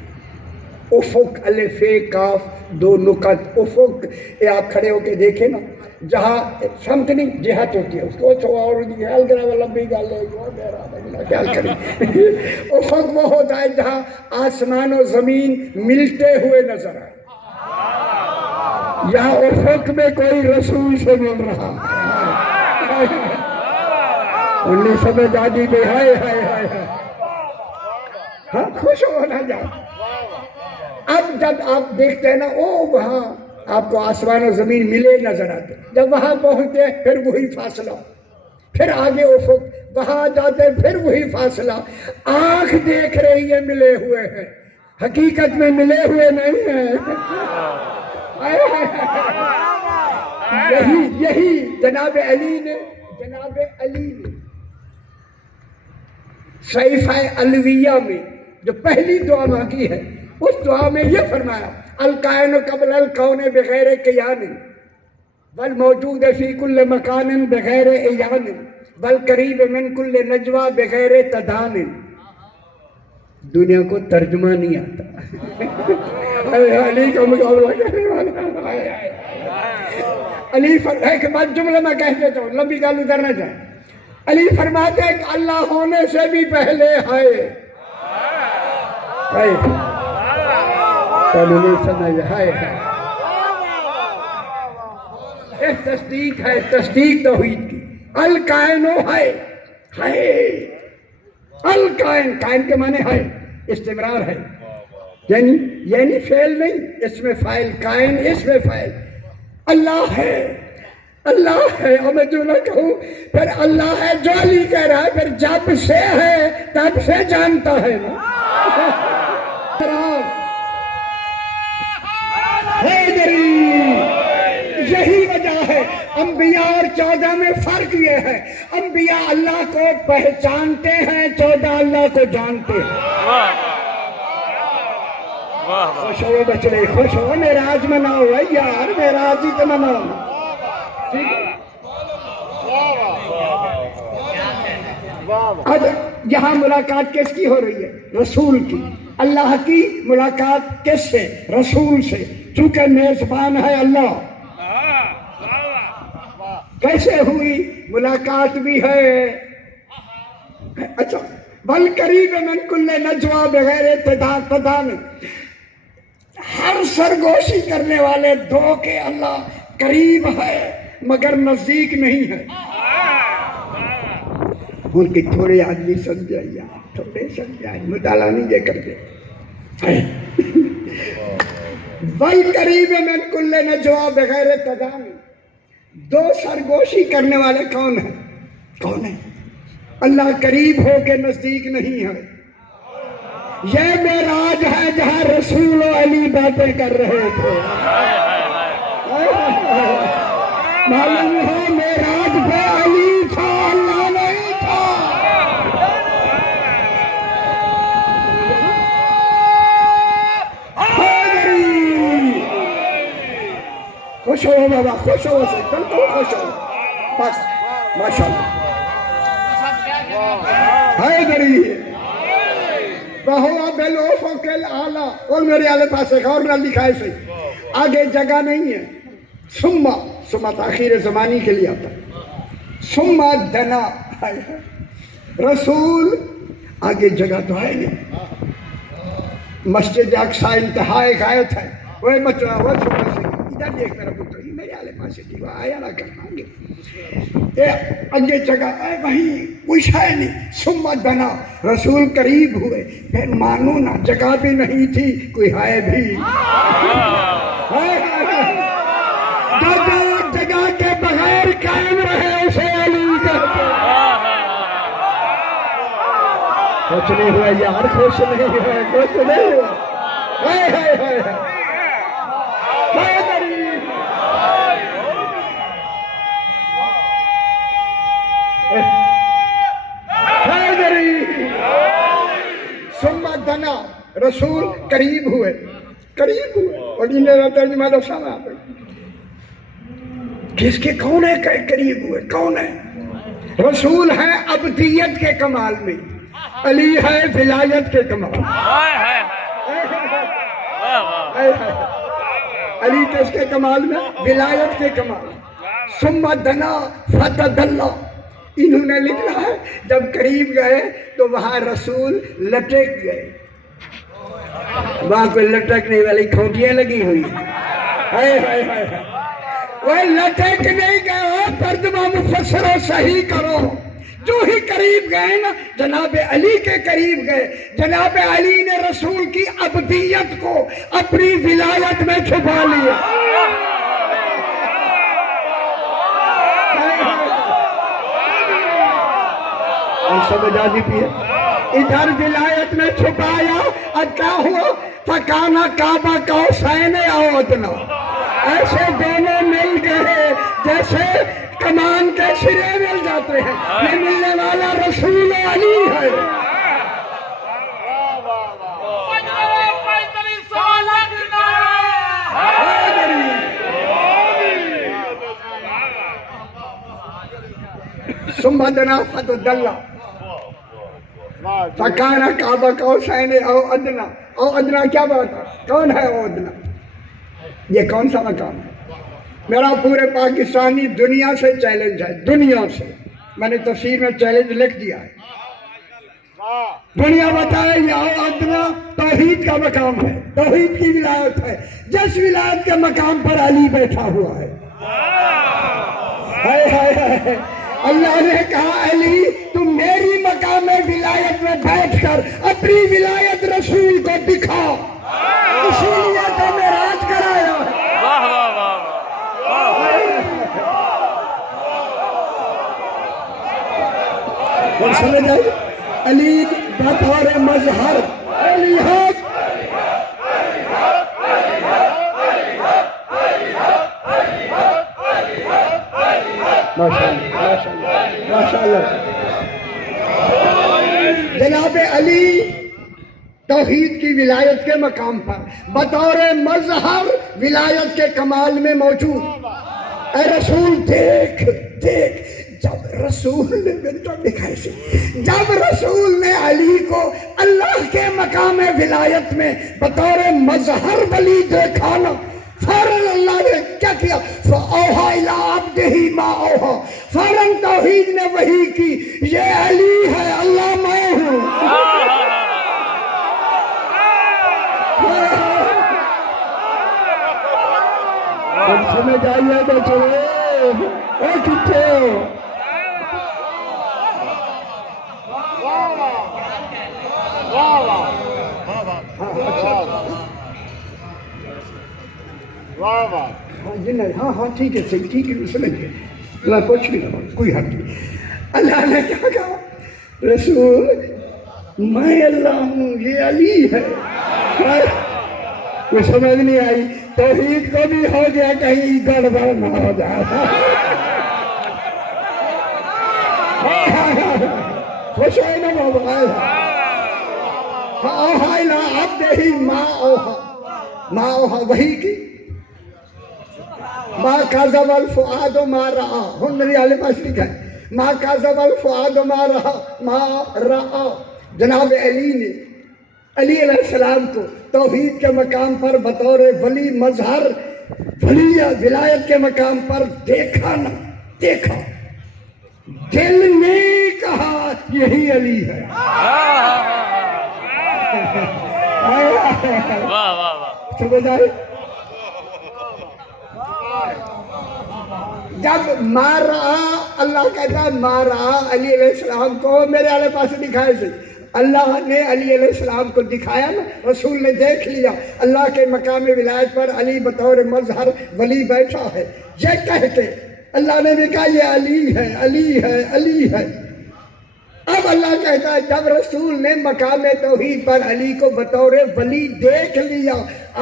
افق، الف کاف دو نقط، افق، یہ آپ کھڑے ہو کے دیکھیں نا، جہاں سمت نہیں جہت ہوتی ہے، اس کو اور خیال کرا وہ لمبی گل ہے، خیال کریں۔ افق وہ ہوتا ہے جہاں آسمان و زمین ملتے ہوئے نظر آئے، یہاں افق میں کوئی رسول سے مل رہا، انہیں سمجھ آدھی بے ہائے ہائے ہائے، ہاں خوش ہونا جائے۔ اب جب آپ دیکھتے ہیں نا، او وہاں آپ کو آسمان و زمین ملے نظر آتے، جب وہاں پہنچتے ہیں پھر وہی فاصلہ، پھر آگے افق، وہاں جاتے ہیں پھر وہی فاصلہ، آنکھ دیکھ رہی ہے ملے ہوئے ہیں، حقیقت میں ملے ہوئے نہیں ہیں۔ یہی جناب علی نے صحیفہ الویہ میں جو پہلی دعا مانگی ہے، اس دعا میں یہ فرمایا الکائن قبل الکون بغیر کیان والموجود فی کل مکان بغیر ایان والقریب من کل نجوہ بغیر تدان. دنیا کو ترجمہ نہیں آتا. علی کا مقابلہ کرنے والا علی ایک بات جملہ میں کہہ دیتا ہوں، لمبی گال ادھر نہ جائے. علی فرماتے ہیں کہ اللہ ہونے سے بھی پہلے ہے. تصدیق ہے، تصدیق توحید کی. الکائن ہے، الکائن، کائن کے معنی ہے استمرار ہے، یعنی فعل نہیں، اس میں فاعل، کائن اس میں فاعل. اللہ ہے، اللہ ہے. اور میں جو نہ کہوں پھر اللہ ہے جو علی کہہ رہا ہے، پھر جب سے ہے تب سے جانتا ہے نا. یہی وجہ ہے انبیاء اور 14 میں فرق یہ ہے، انبیاء اللہ کو پہچانتے ہیں، 14 اللہ کو جانتے ہیں. خوش ہو بچڑے، خوش ہو، معراج مناؤ یار، معراج ہی تو مناؤ. اب یہاں ملاقات کس کی ہو رہی ہے؟ رسول کی. اللہ کی ملاقات کس سے؟ رسول سے، چونکہ میزبان ہے اللہ. کیسے ہوئی ملاقات بھی ہے؟ اچھا، والقریب من کل نجوہ بغیر تدان، ہر سرگوشی کرنے والے دو کے اللہ قریب ہے مگر نزدیک نہیں ہے. ان کے تھوڑے آدمی سمجھائیے، تھوڑے سمجھائیے، مطالعہ نہیں یہ کرتے. والقریب من کل نجوہ بغیر تدان، دو سرگوشی کرنے والے کون ہیں؟ کون ہیں؟ اللہ قریب ہو کے نزدیک نہیں ہے. یہ معراج ہے جہاں رسول و علی باتیں کر رہے تھے. معلوم ہے معراج پہ علی تھا، اللہ نہیں تھا. خوش ہو بابا، خوش ہو، بالکل خوش ہو. بس ماشاءاللہ. حیدری بہو بالافق الاعلی. اور میرے آلے پاس ایک اور نہ لکھا ہے صحیح، آگے جگہ نہیں ہے. ثم تاخیر زمانی کے لیے آتا ہے. ثم دنا، رسول آگے جگہ تو ہے نہیں. مسجد اقصی انتہائے غایت ہے. وہ مچا وہ چھوٹا سا ادھر دیکھ میرا پتر، میرے آلے پاس آیا نہ کرنا گے اگے جگہ ہے وہیں کچھ ہے نہیں. ثم دنا، رسول قریب ہوئے. پھر مانو نا جگہ بھی نہیں تھی، کوئی ہے بھی. جگہ کے بغیر قائم رہے اسے علی کہتے. خوش نہیں ہوئے یار، خوش نہیں ہوئے، خوش نہیں ہوئے. ثم دنا، رسول قریب ہوئے، قریب ہوئے. اور انہیں ترجمہ لو سامنے کس کے کون ہے قریب ہوئے؟ کون ہے؟ رسول ہے عبدیت کے کمال میں، علی ہے ولایت کے کمال. علی کس کے کمال میں؟ ولایت کے کمال. ثم دنا فتدلا، انہوں نے لکھا ہے جب قریب گئے تو وہاں رسول لٹک گئے. وہاں کوئی لٹکنے والی کھوٹیاں لگی ہوئی ہیں. وہ لٹک نہیں گئے. ترجمہ مفسر صحیح کرو. جو ہی قریب گئے نا، جناب علی کے قریب گئے. جناب علی نے رسول کی عبدیت کو اپنی ولایت میں چھپا لیا. سمجھ آ جاتی ہے؟ ادھر ولایت میں چھپایا اور کیا ہوا؟ فکانا کعبہ قوسین او ادنیٰ. ایسے دونوں مل گئے جیسے کمان کے سرے مل جاتے ہیں. یہ ملنے والا رسول علی ہے. ثم دنا فتدلى فكان قاب قوسين او ادنى. او ادنى کیا بات ہے؟ کون ہے او ادنى؟ یہ کون سا مقام ہے؟ میرا پورے پاکستانی دنیا سے چیلنج ہے. دنیا سے میں نے تفسیر میں چیلنج لکھ دیا ہے. دنیا بتائے یہ او ادنى توحید کا مقام ہے, توحید کی ولایت ہے. جس ولایت کے مقام پر علی بیٹھا ہوا ہے. اللہ نے کہا علی تم میری مقام ولایت میں بیٹھ کر اپنی ولایت رسول کو دکھا. اسی لیے تو معراج کرایا. اور سمجھ آئی علی بطور مظہر علی حق. ماشاءاللہ. جناب علی توحید کی ولایت کے مقام پر بطور مظہر ولایت کے کمال میں موجود. اے رسول دیکھ دیکھ, جب رسول نے جب رسول نے علی کو اللہ کے مقام ولایت میں بطور مظہر ولی دیکھا نا, فوراً اللہ نے کیا کیا؟ فَأَوْحَى إِلَىٰ عَبْدِهِ مَا أَوْحَىٰ. فوراً توحید نے وحی کی, یہ علی ہے, اللہ میں ہوں. سمجھ آئیے بچے اے کتے ہاں ہاں ٹھیک ہے صحیح ٹھیک ہے سمجھ گئے. اللہ کچھ بھی نہ بول, کوئی حق نہیں. اللہ نے کیا کہا؟ رسول میں اللہ ہوں, یہ علی ہے. کوئی سمجھ نہیں آئی. توحید کو بھی ہو گیا کہیں گڑبڑ نہ ہو جائے. خوش ہے نا بابا. اوحا الی عبدہ ما اوحا. ما اوحا وحی کی. ما کذب الفؤاد ما رأى. ہن میری آلے پاس لکھا ہے ما کذب الفؤاد ما رأى. جناب علی نے علی علیہ السلام کو توحید کے مقام پر بطور ولی مظہر ولی ولایت کے مقام پر دیکھا نہ دیکھا, دل نے کہا یہی علی ہے. سمجھ آئے؟ جب مارا اللہ کہتا ہے مارا علی علیہ السلام کو میرے والے پاس دکھائے سے. اللہ نے علی علیہ السلام کو دکھایا نا, رسول نے دیکھ لیا اللہ کے مقام ولایت پر علی بطور مظہر ولی بیٹھا ہے. یہ کہتے اللہ نے بھی کہا یہ علی ہے, علی ہے, علی ہے. اب اللہ کہتا ہے جب رسول نے مقام توحید پر علی کو بطور ولی دیکھ لیا,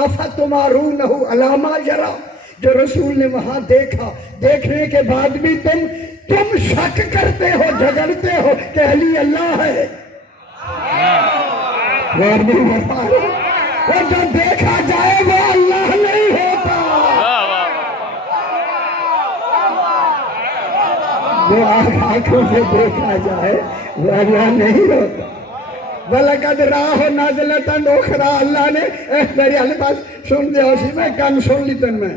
افتمارونہ علی ما یری. جو رسول نے وہاں دیکھا, دیکھنے کے بعد بھی تم شک کرتے ہو, جھگڑتے ہو کہ علی اللہ ہے. اور جو دیکھا جائے وہ اللہ نہیں ہوتا. جو آنکھوں سے دیکھا جائے وہ اللہ نہیں ہوتا. وَلَقَدْ رَآهُ نَازِلَةً أُخْرَىٰ. اللہ نے میرے والے پاس سن دیا, اسی میں کان سن لی تن میں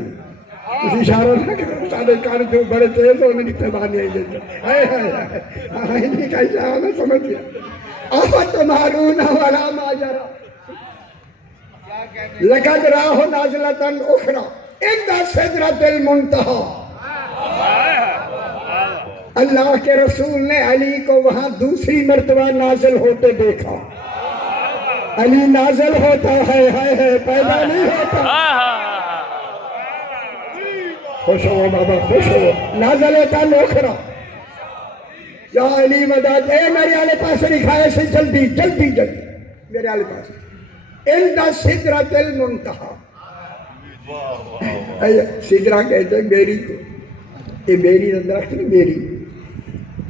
اسی اشارہ نہ کرو. سارے کان جو بڑے تیز ہو انہیں اتباع نہیں دیتے. انہیں کا اشارہ نہ سمجھ گیا. افتمارون علی ما یری. لقد رآہ نازلۃ اخری عند سدرۃ المنتہی. اللہ کے رسول نے علی کو وہاں دوسری مرتبہ نازل ہوتے دیکھا. علی نازل ہوتا ہے پیدا نہیں ہوتا. خوش ہو بابا, خوش ہو. نازلۃ اخری یا علی مدد. اے میرے آلے پاس لکھائے سے جلدی جلدی جلدی میرے آلے پاس. عند سدرۃ المنتہی. سدرا کہتے ہیں بیری کو، یہ بیری درخت نہیں، بیری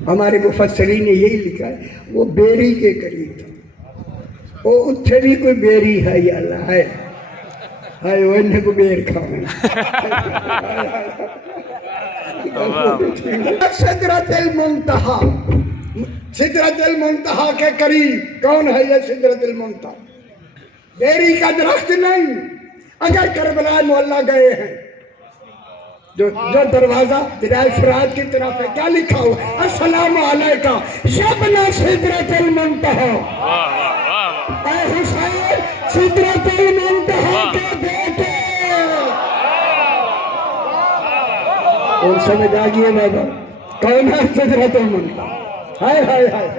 ہمارے مفسرین نے یہی لکھا ہے وہ بیری کے قریب تھا، وہ اتھے بھی کوئی بیری ہے یا اللہ ہے وہ انہیں کو بیر کھاؤں سدرۃ المنتہا، سدرۃ المنتہا کے قریب کون ہے یہ سدرۃ المنتہا؟ بیری کا درخت نہیں۔ اگر کربلا محلہ گئے ہیں جو دروازہ دریا فرات کی طرف ہے، کیا لکھا ہوا ہے؟ السلام علیکم یابن سدرۃ المنتہا، اے حسین سدرۃ المنتہا کے بیٹے۔ اور سمجھ آگئے بابا کون ہے سدرۃ المنتہا؟ ہائے ہائے ہائے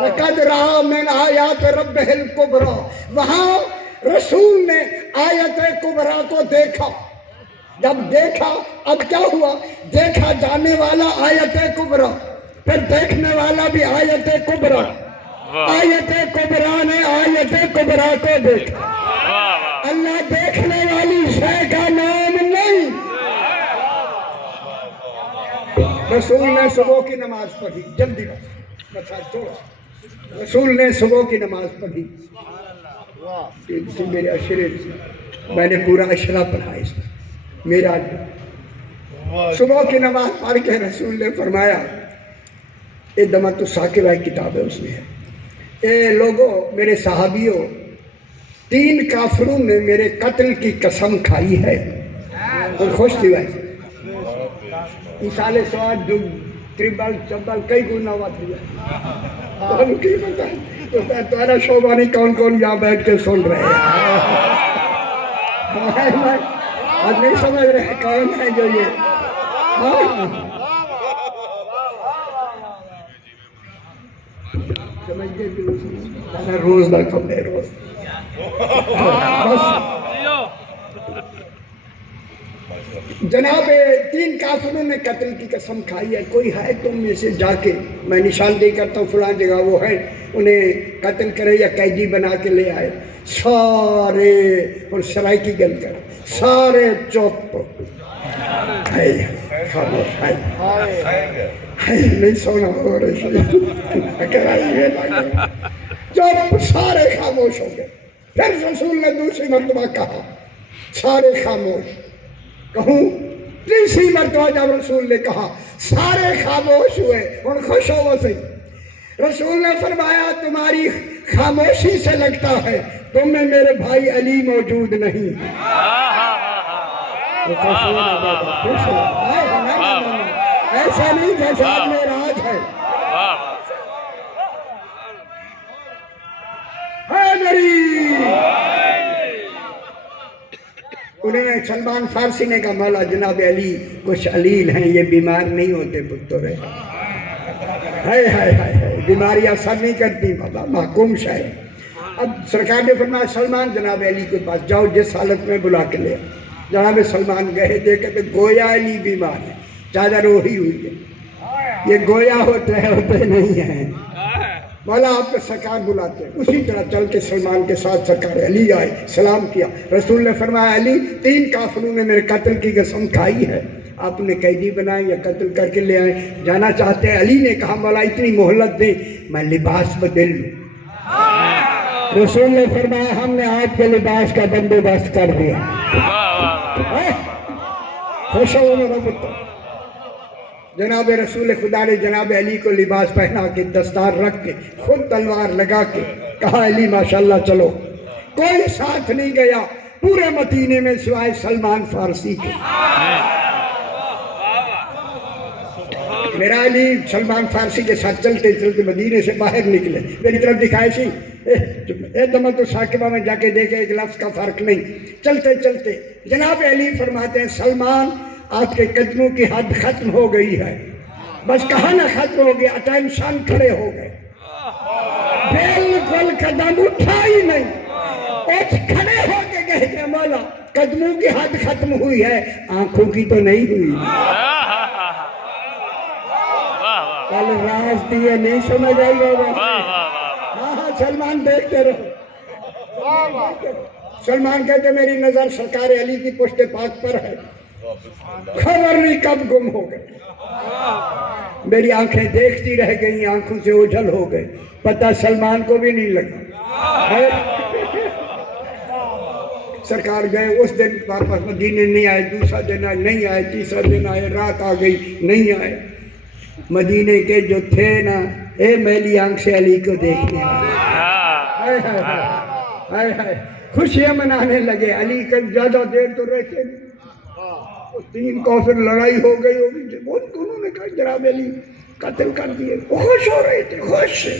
لقد رأى من آیات ربہ الکبریٰ، وہاں رسول نے آیت کبریٰ کو دیکھا۔ جب دیکھا اب کیا ہوا؟ دیکھا جانے والا آیت کبریٰ، پھر دیکھنے والا بھی آیت کبریٰ، آیت کبریٰ نے آیت کبریٰ کو دیکھا۔ اللہ دیکھنے والی شے کا نام نہیں۔ رسول نے صبح کی نماز پڑھی، جلدی بس چھوڑو، رسول نے صبح کی نماز پڑھی، میرے اشرے سے میں نے پورا اشرا پڑھا اس میں میرا صبح کی نماز پڑھ کے رسول نے فرمایا، اے دمت الثاقبہ کتاب ہے اس میں ہے، اے لوگوں میرے صحابیوں، 3 کافروں نے میرے قتل کی قسم کھائی ہے۔ اور خوش تھی بھائی سال سواد جو تربل چبل کئی گنا ہوا تھی تو کی پتا ہے تمہارا شعبہ نہیں کون کون یہاں بیٹھ کے سن رہے ہیں، آج نہیں سمجھ رہے کون ہے جو یہ سمجھ گئے روز نہ کم ہے روز جناب 3 کافروں نے قتل کی قسم کھائی ہے، کوئی ہے تم میں سے جا کے میں نشاندہی کرتا ہوں فلاں جگہ وہ ہے، انہیں قتل کرے یا قیدی بنا کے لے آئے۔ سارے اور سرائی کی گل کر سارے چپ، نہیں سونا ہو رہی چپ، سارے خاموش ہو گئے۔ پھر رسول نے دوسری مرتبہ کہا سارے خاموش، کہوں تیسری مرتبہ جب رسول نے کہا سارے خاموش ہوئے، اور خوش ہو وہ سے رسول نے فرمایا تمہاری خاموشی سے لگتا ہے تم میں میرے بھائی علی موجود نہیں۔ ایسا نہیں جیسا میں راج ہے انہیں سلمان فارسی نے کہا مولا جناب علی کچھ علیل ہیں، یہ بیمار نہیں ہوتے پتر ہے، بیماریاں اثر نہیں کرتی بابا، محکوم شاید۔ اب سرکار نے فرمایا سلمان جناب علی کے پاس جاؤ، جس حالت میں بلا کے لے۔ جناب سلمان گئے، دیکھے تو گویا علی بیمار ہے، چادر اوڑھی ہوئی ہے، یہ گویا ہوتے نہیں ہیں۔ مولا آپ کو سرکار بلاتے ہیں، اسی طرح چل کے سلمان کے ساتھ سرکار علی آئے، سلام کیا۔ رسول نے فرمایا علی 3 کافروں نے میرے قتل کی قسم کھائی ہے، آپ نے قیدی بنائے یا قتل کر کے لے آئے، جانا چاہتے ہیں؟ علی نے کہا مولا اتنی مہلت دیں میں لباس بدل لوں۔ رسول نے فرمایا ہم نے آپ کے لباس کا بندوبست کر دیا۔ خوش ہو میرا پتر۔ جناب رسول خدا نے جناب علی کو لباس پہنا کے دستار رکھ کے خود تلوار لگا کے کہا علی ماشاءاللہ چلو۔ کوئی ساتھ نہیں گیا پورے مدینے میں سوائے سلمان فارسی کے۔ میرا علی سلمان فارسی کے ساتھ چلتے چلتے مدینے سے باہر نکلے، میری طرف دکھائے سی دمت الثاقبہ میں جا کے دیکھے ایک لفظ کا فرق نہیں۔ چلتے چلتے جناب علی فرماتے ہیں سلمان آپ کے قدموں کی حد ختم ہو گئی ہے، بس کہاں نہ ختم ہو گیا، اٹینشن کھڑے ہو گئے، بالکل قدم اٹھا ہی نہیں، اٹھ کھڑے ہو کے کہتے مولا قدموں کی حد ختم ہوئی ہے، آنکھوں کی تو نہیں ہوئی۔ کل راز دیے نہیں سمجھ آئی ہوگا۔ ہاں سلمان دیکھتے رہو، سلمان کہتے میری نظر سرکار علی کی پشت پاک پر ہے، خبر نہیں کب گم ہو گئے، میری آنکھیں دیکھتی رہ گئی، آنکھوں سے اوجھل ہو گئے، پتہ سلمان کو بھی نہیں لگا۔ سرکار گئے، اس دن واپس مدینے نہیں آئے، دوسرا دن آئے نہیں آئے، تیسرا دن آئے، رات آ گئی نہیں آئے۔ مدینے کے جو تھے نا، اے میلی آنکھ سے علی کو دیکھنے آئے، خوشیاں منانے لگے۔ علی کا زیادہ دیر تو رہتے نہیں، 3 کافر لڑائی ہو گئی ہوگی، بہت انہوں نے کہا جناب علی قتل کر دیے، خوش ہو رہے تھے، خوش سے۔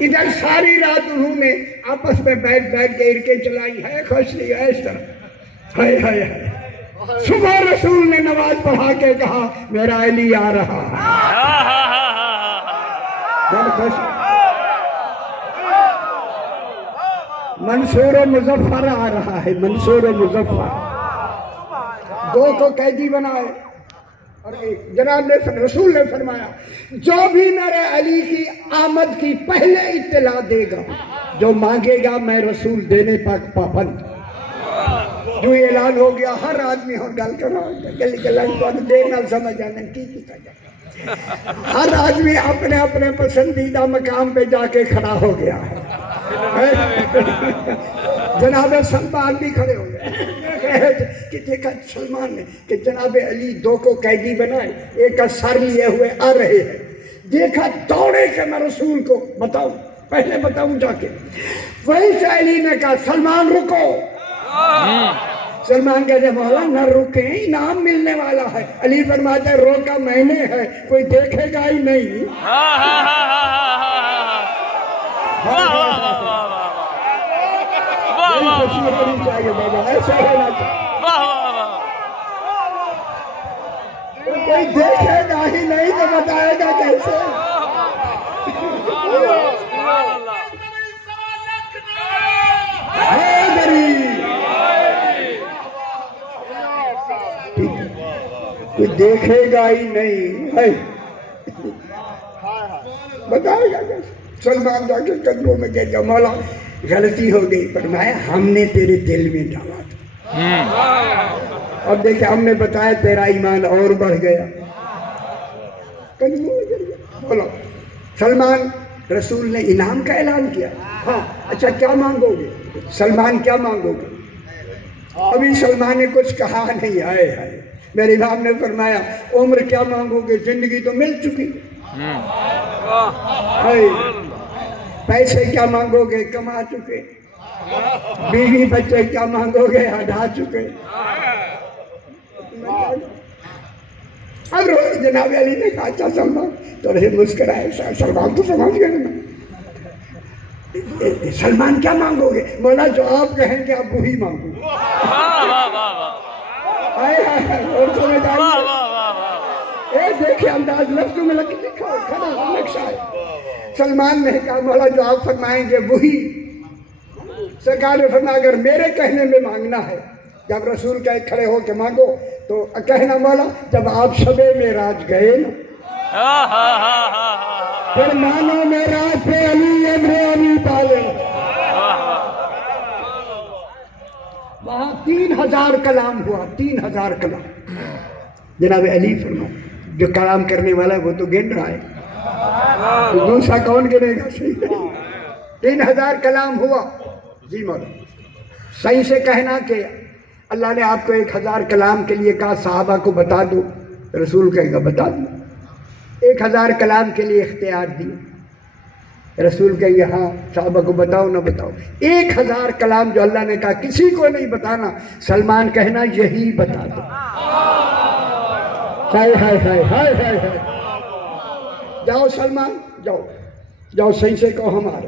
ادھر ساری رات انہوں نے آپس میں بیٹھ کے ارکیں چلائی، ہے خوش نہیں ہے اس طرح، ہے صبح رسول نے نماز پڑھا کے کہا میرا علی آ رہا ہے، منصور و مظفر آ رہا ہے، منصور و مظفر۔ 2 کو قیدی بنائے، اور جناب رسول نے فرمایا جو بھی میرے علی کی آمد کی پہلے اطلاع دے گا، جو مانگے گا میں رسول دینے پاک پابند۔ جو اعلان ہو گیا، ہر آدمی ہو گل کرنا جلدی دیر نہ سمجھ آنے کی کیتا جاتا، ہر آدمی اپنے اپنے پسندیدہ مقام پہ جا کے کھڑا ہو گیا ہے۔ جناب سلمان بھی کھڑے ہو گئے کہ دیکھا سلمان نے کہ جناب علی 2 کو قیدی بنائے، ایک کا سر لیے ہوئے آ رہے ہیں، دیکھا دوڑے کہ میں رسول کو بتاؤں، پہلے بتاؤں جا کے۔ وہیں سے علی نے کہا سلمان رکو۔ سلمان کہتے مولا نہ رکیں، انعام ملنے والا ہے۔ علی فرماتے روکا میں نے ہے، کوئی دیکھے گا ہی نہیں۔ چاہیے بابا، ایسا ہونا چاہیے، کوئی دیکھے گا ہی نہیں تو بتائے گا کیسے؟ کوئی دیکھے گا ہی نہیں ہے، بتائے گا کیسے؟ سلمان جا کے قدموں میں کہتا مولا غلطی ہو گئی، فرمایا ہم نے تیرے دل میں ڈالا تھا، اب دیکھیں ہم نے بتایا تیرا ایمان اور بڑھ گیا، قدموں میں گر گیا۔ بولا سلمان، رسول نے انعام کا اعلان کیا، ہاں اچھا کیا مانگو گے؟ سلمان کیا مانگو گے؟ ابھی سلمان نے کچھ کہا نہیں، آئے میرے امام نے فرمایا عمر کیا مانگو گے؟ زندگی تو مل چکی، پیسے کیا مانگو گے؟ کما چکے، بیوی بچے کیا مانگو گے؟ ہٹا چکے۔ اب جناب علی نے کہا اچھا سلمان، تو رہے مسکرائے، سلمان تو سمجھ گئے نا، سلمان کیا مانگو گے؟ مولا جو آپ کہیں گے آپ وہی مانگو۔ دیکھیں انداز لفظوں میں لکھا کھڑا نقشہ ہے۔ سلمان نے کہا مولا جو آپ فرمائیں گے وہی۔ سرکار نے فرمایا اگر میرے کہنے میں مانگنا ہے، جب رسول کہے کھڑے ہو کے مانگو تو کہنا مولا جب آپ شب معراج گئے نا، پھر مانو معراج پہ علی ابن ابی طالب، وہاں 3000 کلام ہوا، 3000 کلام۔ جناب علی فرمایا جو کلام کرنے والا ہے وہ تو گن رہا ہے، تو دوسرا کون گنے گا؟ صحیح 3000 کلام ہوا۔ جی مولا، صحیح سے کہنا کہ اللہ نے آپ کو 1000 کلام کے لیے کہا صحابہ کو بتا دو، رسول کہے گا بتا دو۔ 1000 کلام کے لیے اختیار دی، رسول کہیں گے ہاں، صحابہ کو بتاؤ نہ بتاؤ۔ 1000 کلام جو اللہ نے کہا کسی کو نہیں بتانا، سلمان کہنا یہی بتا دو۔ ہائے ہائے ہائے ہائے ہائے ہائے، جاؤ سلمان جاؤ، جاؤ صحیح سے کہو ہمارے۔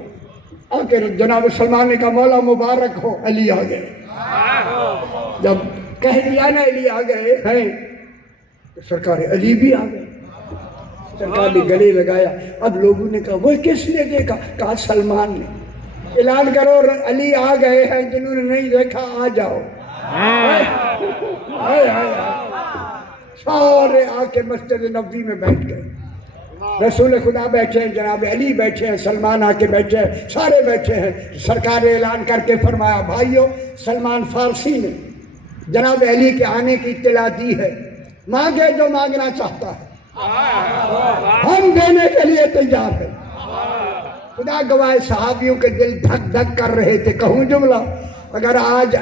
آکے جناب سلمان نے کہا مولا مبارک ہو، علی آ گئے۔ جب کہہ دیا نا علی آ گئے ہیں، تو سرکار علی بھی آ گئے، سرکار نے گلے لگایا۔ اب لوگوں نے کہا وہ کس نے دیکھا؟ کہا سلمان نے۔ اعلان کرو علی آ گئے ہیں، جنہوں نے نہیں دیکھا آ جاؤ۔ سارے آ کے مسجد نبوی میں بیٹھ گئے۔ رسول خدا بیٹھے ہیں، جناب علی بیٹھے ہیں، سلمان آ کے بیٹھے ہیں، سارے بیٹھے ہیں. سرکار نے اعلان کر کے فرمایا بھائیو سلمان فارسی نے جناب علی کے آنے کی اطلاع دی ہے، مانگے جو مانگنا چاہتا ہے ہم دینے کے لیے تیار ہیں. خدا گواہ صحابیوں کے دل دھک دھک کر رہے تھے. کہوں جملہ، اگر آج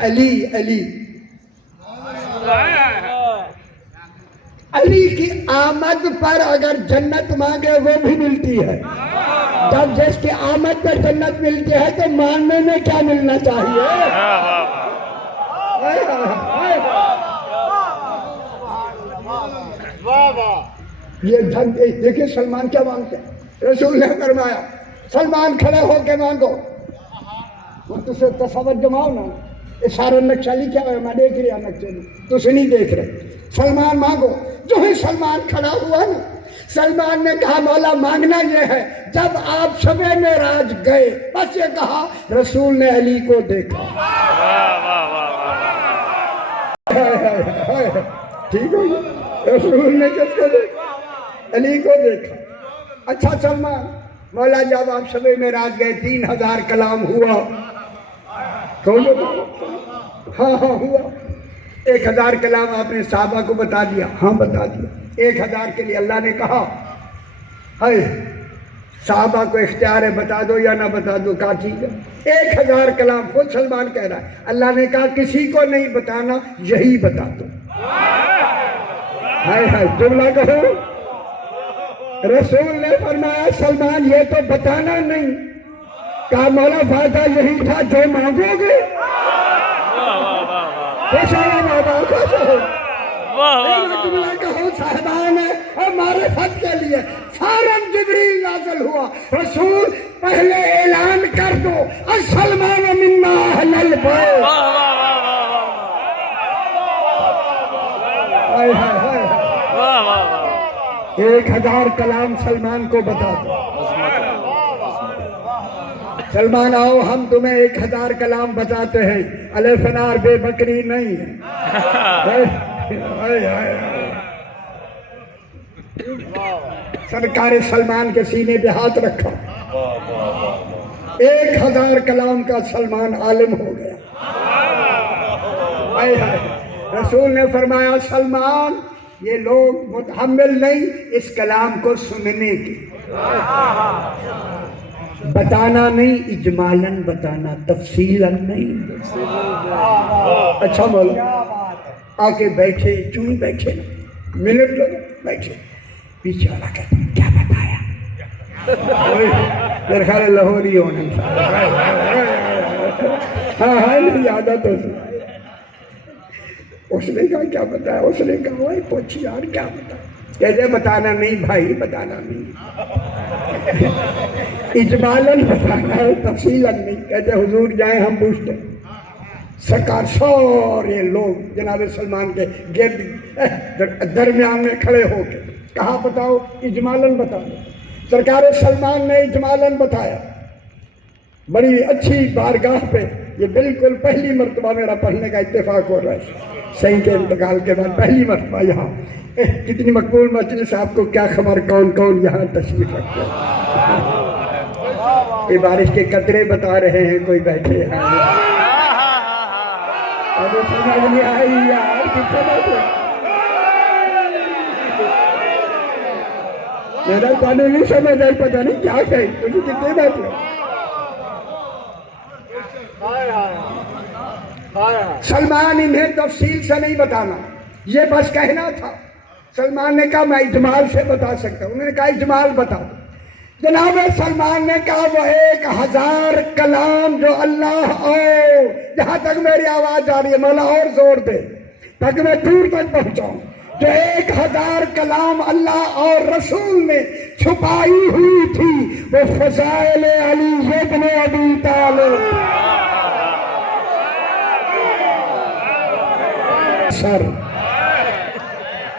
علی کی آمد پر اگر جنت مانگے وہ بھی ملتی ہے. جب جس کی آمد پر جنت ملتی ہے تو مانگنے میں کیا ملنا چاہیے؟ یہ دیکھیں سلمان کیا مانگتے ہیں. رسول نے فرمایا سلمان کھڑے ہو کے مانگو. وہ تجھے تصور جماؤ نا، یہ سارا نقشہ لکھا ہوا ہے، میں دیکھ رہا نقشے میں، تجھے نہیں دیکھ رہے. سلمان مانگو. جو ہی سلمان کھڑا ہوا نا، سلمان نے کہا مولا مانگنا یہ ہے، جب آپ شب معراج گئے بس یہ کہا رسول نے علی کو دیکھا. ٹھیک ہو گیا، رسول نے کس کو دیکھا؟ علی کو دیکھا. اچھا سلمان مولا جب آپ شب معراج گئے 3000 کلام ہوا. ہاں ہوا. 1000 کلام آپ نے صحابہ کو بتا دیا؟ ہاں بتا دیا. 1000 کے لیے اللہ نے کہا ہے صحابہ کو اختیار ہے بتا دو یا نہ بتا دو. کہا ٹھیک ہے. 1000 کلام خود سلمان کہہ رہا ہے. اللہ نے کہا کسی کو نہیں بتانا، یہی بتا دو. ہائے جملہ کہو. رسول نے فرمایا سلمان یہ تو بتانا نہیں. کہا مولا وعدہ یہی تھا جو مانگو گے. جملہ کہو صاحبان اور معرفت کے لیے فوراً جبریل نازل ہوا. رسول پہلے اعلان کر دو السلمان منا اہل البیت. 1000 کلام سلمان کو بتا دو. سلمان آؤ ہم تمہیں 1000 کلام بتاتے ہیں. الف نار بے بکری نہیں ہے. سرکار سلمان کے سینے پہ ہاتھ رکھا. 1000 کلام کا سلمان عالم ہو گیا. رسول نے فرمایا سلمان یہ لوگ متحمل نہیں اس کلام کو سننے کی. بتانا نہیں، اجمالاً بتانا، تفصیلاً نہیں. اچھا مولا آ کے بیٹھے، چوں ہی بیٹھے منٹ لگا بیٹھے. پیچھے والا کہتا کیا بتایا؟ میرے خیال ہے لاہوری ہونے. ہاں میری عادت ہو. اس نے کہا کیا بتایا؟ اس نے کہا وہی پوچھ یار کیا بتایا؟ کہتے بتانا نہیں بھائی، بتانا نہیں، اجمالاً بتانا ہے، تفصیلاً نہیں. کہتے حضور جائیں ہم پوچھتے. سرکار سارے لوگ جناب سلمان کے گرد درمیان میں کھڑے ہو کے کہا بتاؤ، اجمالاً بتا دو. سرکار سلمان نے اجمالاً بتایا. بڑی اچھی بارگاہ پہ یہ بالکل پہلی مرتبہ میرا پڑھنے کا اتفاق ہو رہا ہے. صحیح کے انتقال کے بعد پہلی مرتبہ یہاں. کتنی مقبول مجلس، آپ کو کیا خبر کون کون یہاں تشریف رکھتے ہیں. کوئی بارش کے قطرے بتا رہے ہیں، کوئی بیٹھے ہیں. سمجھ نہیں آئی یار، کتنے بیٹھے میرا پانی نہیں سمجھ آئی، پتہ نہیں کیا کہیں. تجھے کتنے بیٹھے سلمان انہیں تفصیل سے نہیں بتانا، یہ بس کہنا تھا. سلمان نے کہا میں اجمال سے بتا سکتا ہوں. انہوں نے کہا اجمال بتا دو. جناب سلمان نے کہا وہ 1000 کلام جو اللہ اور جہاں تک میری آواز آ رہی ہے مولا اور زور دے تاکہ میں دور تک پہنچاؤں. جو 1000 کلام اللہ اور رسول نے چھپائی ہوئی تھی وہ فضائل علی ابن ابی طالب سر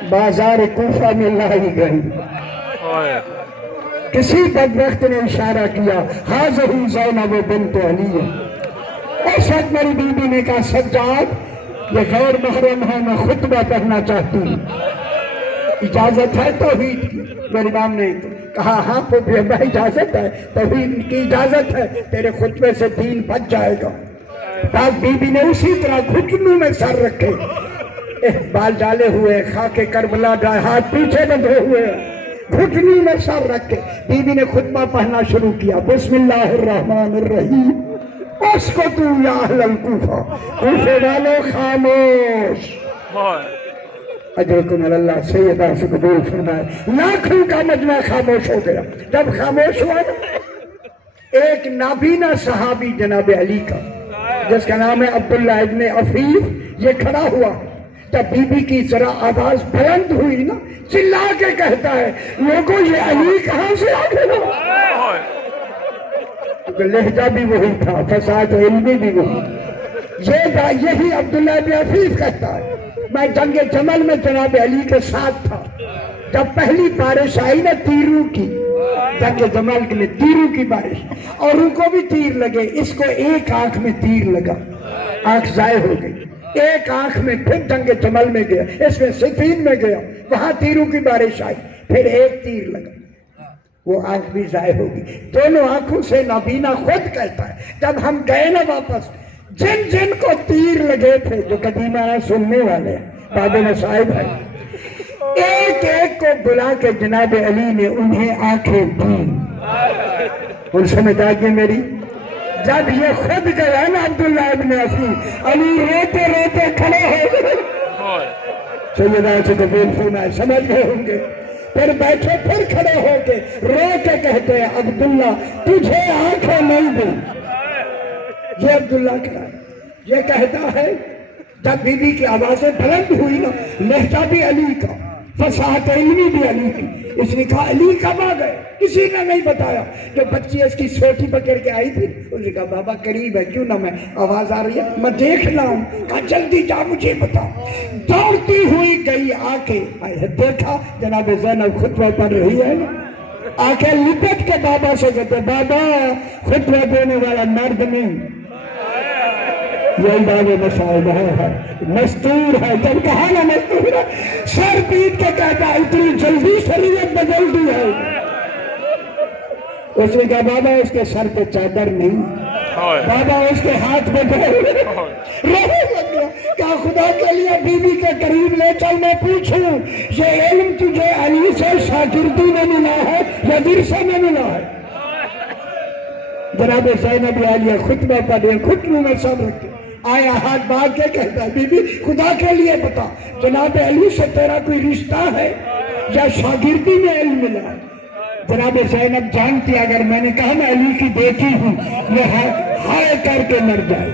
بازار کوفہ میں لائی گئی. کسی بدبخت نے اشارہ کیا حاضر زینب بنت علی. اس وقت میری بیوی نے کہا سجاد یہ غیر محرم ہے، میں خطبہ پڑھنا چاہتی ہوں، اجازت ہے توحید کی؟ میری امام نے کہا ہاں پھوپھی ابا اجازت ہے، توحید کی اجازت ہے، تیرے خطبے سے دین بچ جائے گا۔ پاک بی بی نے اسی طرح گھٹنوں میں سر رکھے، بال ڈالے ہوئے، خاک کربلا ڈالے، ہاتھ پیچھے بندھے ہوئے، گھٹنوں میں سر رکھ کے بی بی نے خطبہ پڑھنا شروع کیا، بسم اللہ الرحمن الرحیم، اسکتو یا اہل الکوفہ، کوفے والوں خاموش، اجرکم اللہ سیدہ سے قبول فرمائے۔ لاکھوں کا مجمع خاموش ہو گیا۔ جب خاموش ہوا ایک نابینا صحابی جناب علی کا جس کا نام ہے عبداللہ ابن عفیف، یہ کھڑا ہوا، جب بی بی کی ذرا آواز بلند ہوئی نا، چلا کے کہتا ہے لوگوں یہ علی کہاں سے آ گیا؟ کیونکہ لہجہ بھی وہی تھا، فصاحت علمی بھی وہی۔ یہی عبداللہ ابن عفیف کہتا ہے میں جنگ جمل میں جناب علی کے ساتھ تھا، جب پہلی بارش آئی نا تیروں کی، جنگ جمل کے لیے تیروں کی بارش، اور ان کو بھی تیر لگے، اس کو ایک آنکھ میں تیر لگا، آنکھ ضائع ہو گئی، ایک آنکھ میں پھر جنگ جمل میں گیا، اس میں صفین میں گیا، وہاں تیروں کی بارش آئی، پھر ایک تیر لگا، وہ آنکھ بھی ضائع ہو گئی، دونوں آنکھوں سے نابینا خود کہتا ہے جب ہم گئے نا واپس، جن کو تیر لگے تھے، جو قدیمہ سننے والے ہیں باب مصائب ہے، ایک ایک کو بلا کے جناب علی نے انہیں آنکھیں دی۔ ان سمجھ آگے میری، جب یہ خود گیا نا عبداللہ ابن عفیف، علی روتے روتے کھڑے ہو گئے، سیدہ سے قبول فرمائے، سمجھ گئے ہوں گے، پھر بیٹھے، پھر کھڑے ہو کے رو کے کہتے ہیں عبداللہ تجھے آنکھیں نہیں دی۔ یہ عبداللہ کہا، یہ کہتا ہے جب بی بی کی آوازیں بلند ہوئی نا، لہجہ بھی علی کا، فصاحت علمی بھی علی کی، اس نے کہا علی کب آ گئے؟ کسی نے نہیں بتایا۔ جو بچی اس کی سوٹی پکڑ کے آئی تھی، اس نے کہا بابا قریب ہے، کیوں نہ میں آواز آ رہی ہے میں دیکھ لاؤں، کہا جلدی جا مجھے بتا۔ دوڑتی ہوئی گئی، آ کے دیکھا جناب زینب خطبہ پڑھ رہی ہے، آ کے لپٹ کے بابا سے کہتے بابا خطبہ دینے والا مرد نہیں، یہی باب مصائب ہے، مستور ہے۔ جب کہا نا مستور ہے، سر پیٹ کے کہتا اتنی جلدی شریعت بدل دی ہے۔ اس نے کہا بابا اس کے سر پہ چادر نہیں، بابا اس کے ہاتھ پہ رہے لگا، کہا خدا کے لیے بی بی کے قریب لے چل میں پوچھوں یہ علم تجھے علی سے شاگردی میں ملا ہے یا ورثے میں ملا ہے؟ جناب زینب عالیہ خطبہ پڑھے، گھٹنوں میں سر رکھے، آیا ہاتھ باندھ کے کہتا ہے بی بی خدا کے لیے بتا جناب علی سے تیرا کوئی رشتہ ہے یا شاگردی میں علم ملا ہے؟ جناب زینب جانتی اگر میں نے کہا میں علی کی بیٹی ہوں یہ ہائے کر کے مر جائے۔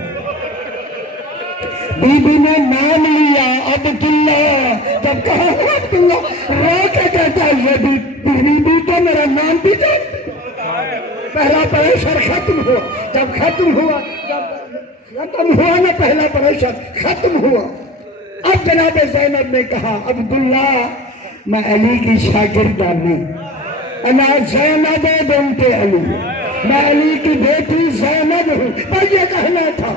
بی بی نے نام لیا عبداللہ، جب کہا عبداللہ رو کے کہتا ہے یہ بی بی تو میرا نام بھی جانتی۔ پہلا پریشر ختم ہوا، جب ختم ہوا نا پہلا پریشر ختم ہوا، اب جناب زینب نے کہا عبداللہ میں علی کی شاگردہ نہیں، انا زینب بنت علی، میں علی کی بیٹی زینب ہوں، پر یہ کہنا تھا۔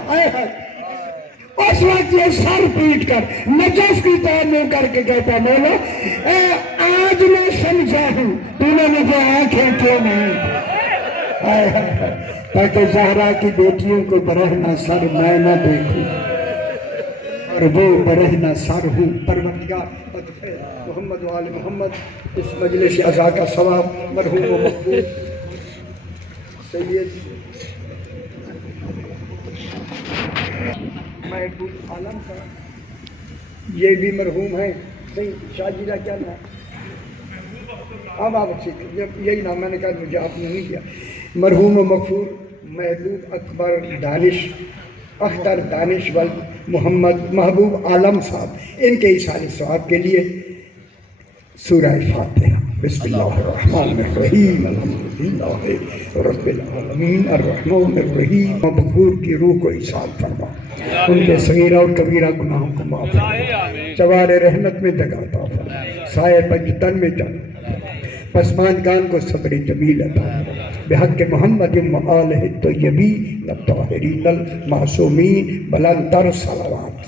اس وقت یہ سر پیٹ کر نجف کی تعمیر کر کے کہتا مولا آج میں سمجھا ہوں تو نے مجھے آنکھیں کیوں نہیں، تاکہ زہرا کی بیٹیوں کو برہنہ سر میں نہ دیکھوں اور وہ برہنہ سر ہوں۔ پروردگار محمد و آل محمد اس مجلس عزا کا ثواب مرحوم و مقبول سید محبوب عالم صاحب، یہ بھی مرحوم ہے، شاہ جیلہ کیا نام؟ اب آپ یہی نام میں نے کہا مجھے آپ نے نہیں کیا۔ مرحوم و مغفور محبوب اکبر دانش اختر دانش محمد محبوب عالم صاحب، ان کے ایصال ثواب کے لیے سورہ فاتحہ۔ بسم اللہ الرحمن الرحیم، الحمدللہ رب العالمین الرحمن الرحیم۔ مغفور کی روح کو ایصال فرما، ان کے صغیرہ اور کبیرہ گناہوں کو معاف فرما، جوار رحمت میں جگہ عطا فرما، سائے پنجتن میں جگہ، پسماندگان کو صبر جمیل عطا فرما، بحق محمد و آلہ الطیبین الطاہرین المعصومین بلند تر صلوات۔